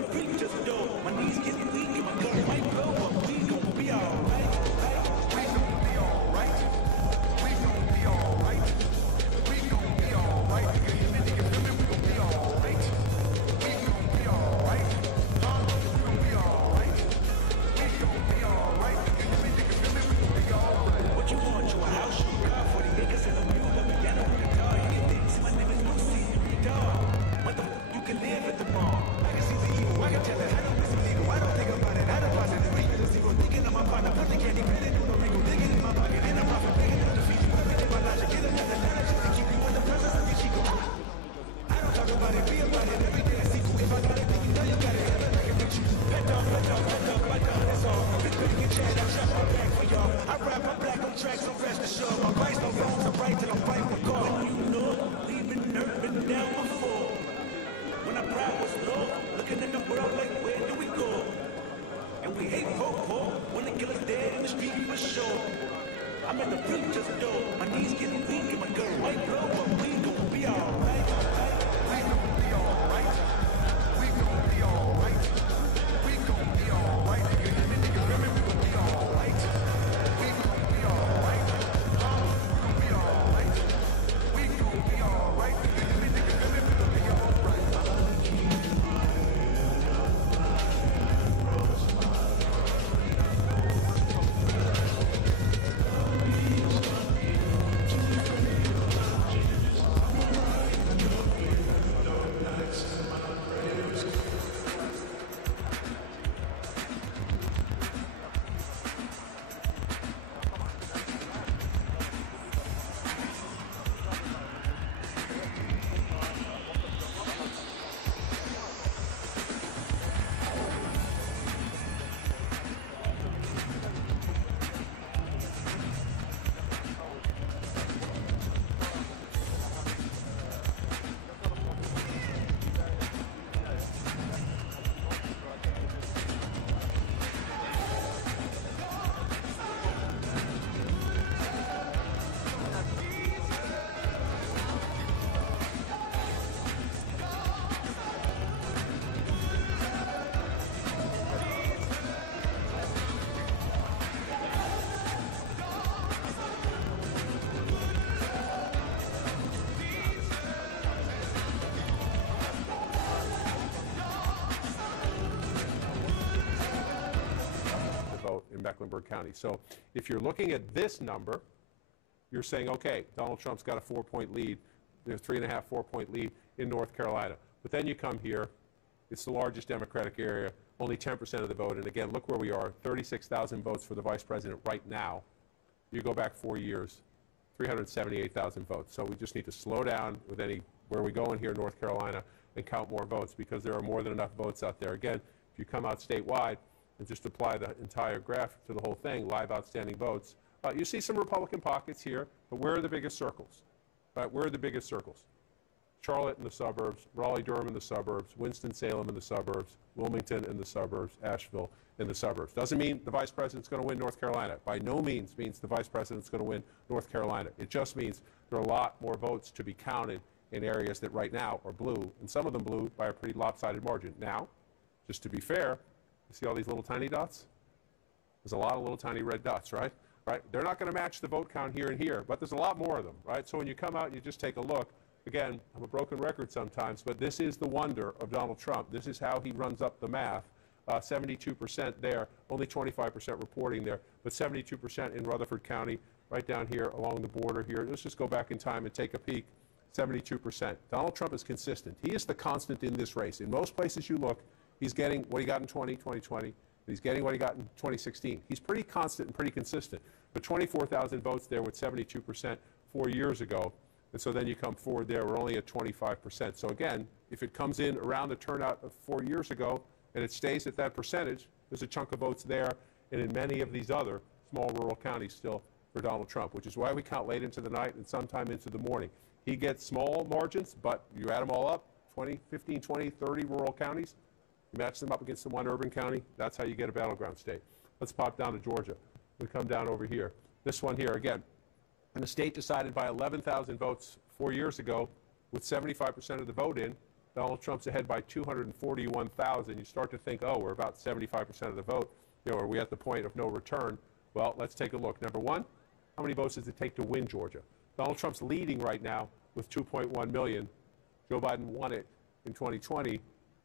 the preacher's door. My knees getting weak and my gun might blow, but we gon' be alright. We gon' be alright. We gon' be alright. We gon' be alright. You hear me, nigga? Feel me? We gon' be alright. We gon' be alright. Huh? We gon' be alright. We gon' be alright. You hear me, nigga? Feel me? We gon' be alright. What you want? You a house? You a car? 40 acres and a mule, a piano, and a guitar. Anything. See, my name is Lucy. Dog. What the f? You can live at the mall. I can see the evil. I can tell it. I know it's illegal. I don't think about it. I deposit it. Read it. Zero. Thinking of my partner. Put the candy. Put it on the ring. Digging in my pocket. And I'm off and begging to defeat you. Put it in my logic. Get another letter just to keep you in the presence of your chico. I don't talk about it. Be about it. Every day I see you. If I got it, then you know you got it. Ever like a bitch. Pet dog, pet dog, pet dog, pet dog. That's all. Big big and chat. I shut my back for y'all. I rap. I'm black on tracks. I'm rest assured. My rights no wrongs. I'm right till I'm right for God. When you know, we've been hurt, been down before. When our pride was low, looking in the world like, where do we go? And we hate ho-ho, wanna kill us dead in the street for sure. I'm at the preacher's door, my knees getting weak and my gun might blow, but we gon' be alright. We gon' be alright. We gon' be alright. We gon' be alright. You hear me, nigga? Feel me? We gon' be alright. We gon' be alright. We gon' be alright. We gon' be alright. You hear me, nigga? Feel me? We gon' be alright. Mecklenburg County. So if you're looking at this number, you're saying, okay, Donald Trump's got a 4-point lead, there's 3.5, 4-point lead in North Carolina. But then you come here, it's the largest Democratic area, only 10% of the vote. And again, look where we are, 36,000 votes for the vice president right now. You go back 4 years, 378,000 votes. So we just need to slow down with where we go in here in North Carolina and count more votes, because there are more than enough votes out there. Again, if you come out statewide and just apply the entire graph to the whole thing, live outstanding votes, you see some Republican pockets here, but where are the biggest circles? Right? Where are the biggest circles? Charlotte in the suburbs, Raleigh-Durham in the suburbs, Winston-Salem in the suburbs, Wilmington in the suburbs, Asheville in the suburbs. Doesn't mean the vice president's going to win North Carolina. By no means means the vice president's going to win North Carolina. It just means there are a lot more votes to be counted in areas that right now are blue, and some of them blue by a pretty lopsided margin. Now, just to be fair, you see all these little tiny dots? There's a lot of little tiny red dots, right? Right? They're not going to match the vote count here and here, but there's a lot more of them, right? So when you come out and you just take a look, again, I'm a broken record sometimes, but this is the wonder of Donald Trump. This is how he runs up the math. 72% there, only 25% reporting there, but 72% in Rutherford County, right down here along the border here. Let's just go back in time and take a peek. 72%. Donald Trump is consistent. He is the constant in this race. In most places you look, he's getting what he got in 2020. He's getting what he got in 2016. He's pretty constant and pretty consistent. But 24,000 votes there with 72% 4 years ago. And so then you come forward there, we're only at 25%. So again, if it comes in around the turnout of 4 years ago and it stays at that percentage, there's a chunk of votes there and in many of these other small rural counties still for Donald Trump, which is why we count late into the night and sometime into the morning. He gets small margins, but you add them all up, 20, 15, 20, 30 rural counties, you match them up against the one urban county, that's how you get a battleground state. Let's pop down to Georgia. We come down over here. This one here, again, and the state decided by 11,000 votes 4 years ago with 75% of the vote in, Donald Trump's ahead by 241,000. You start to think, oh, we're about 75% of the vote. You know, are we at the point of no return? Well, let's take a look. Number one, how many votes does it take to win Georgia? Donald Trump's leading right now with 2.1 million. Joe Biden won it in 2020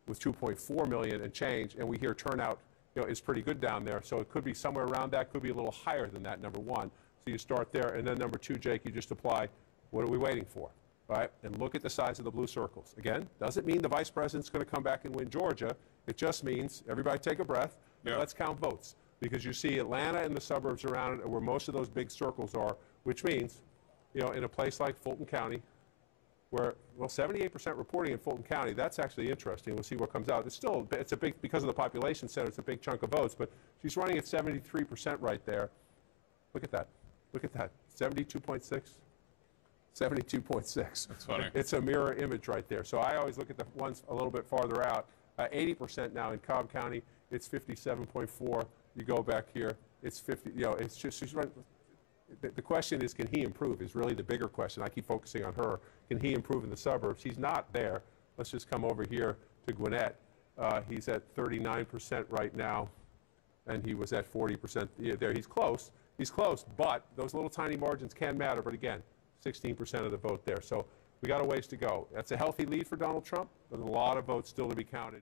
with 2.4 million and change, and we hear turnout, you know, is pretty good down there. So it could be somewhere around that, could be a little higher than that, number one. So you start there, and then number two, Jake, you just apply, what are we waiting for, right? And look at the size of the blue circles. Again, doesn't mean the vice president's going to come back and win Georgia. It just means, everybody take a breath, and let's count votes. Because you see Atlanta and the suburbs around it are where most of those big circles are, which means, you know, in a place like Fulton County, where, well, 78% reporting in Fulton County, that's actually interesting. We'll see what comes out. It's still, it's a big, because of the population center, it's a big chunk of votes, but she's running at 73% right there. Look at that. Look at that. 72.6. 72.6. That's funny. It's a mirror image right there. So I always look at the ones a little bit farther out. 80% now in Cobb County. It's 57.4. You go back here. It's 50. You know, it's just she's running. The question is, can he improve? Is really the bigger question. I keep focusing on her. Can he improve in the suburbs? He's not there. Let's just come over here to Gwinnett. He's at 39% right now, and he was at 40% there. He's close. He's close, but those little tiny margins can matter. But again, 16% of the vote there. So we got a ways to go. That's a healthy lead for Donald Trump, but a lot of votes still to be counted.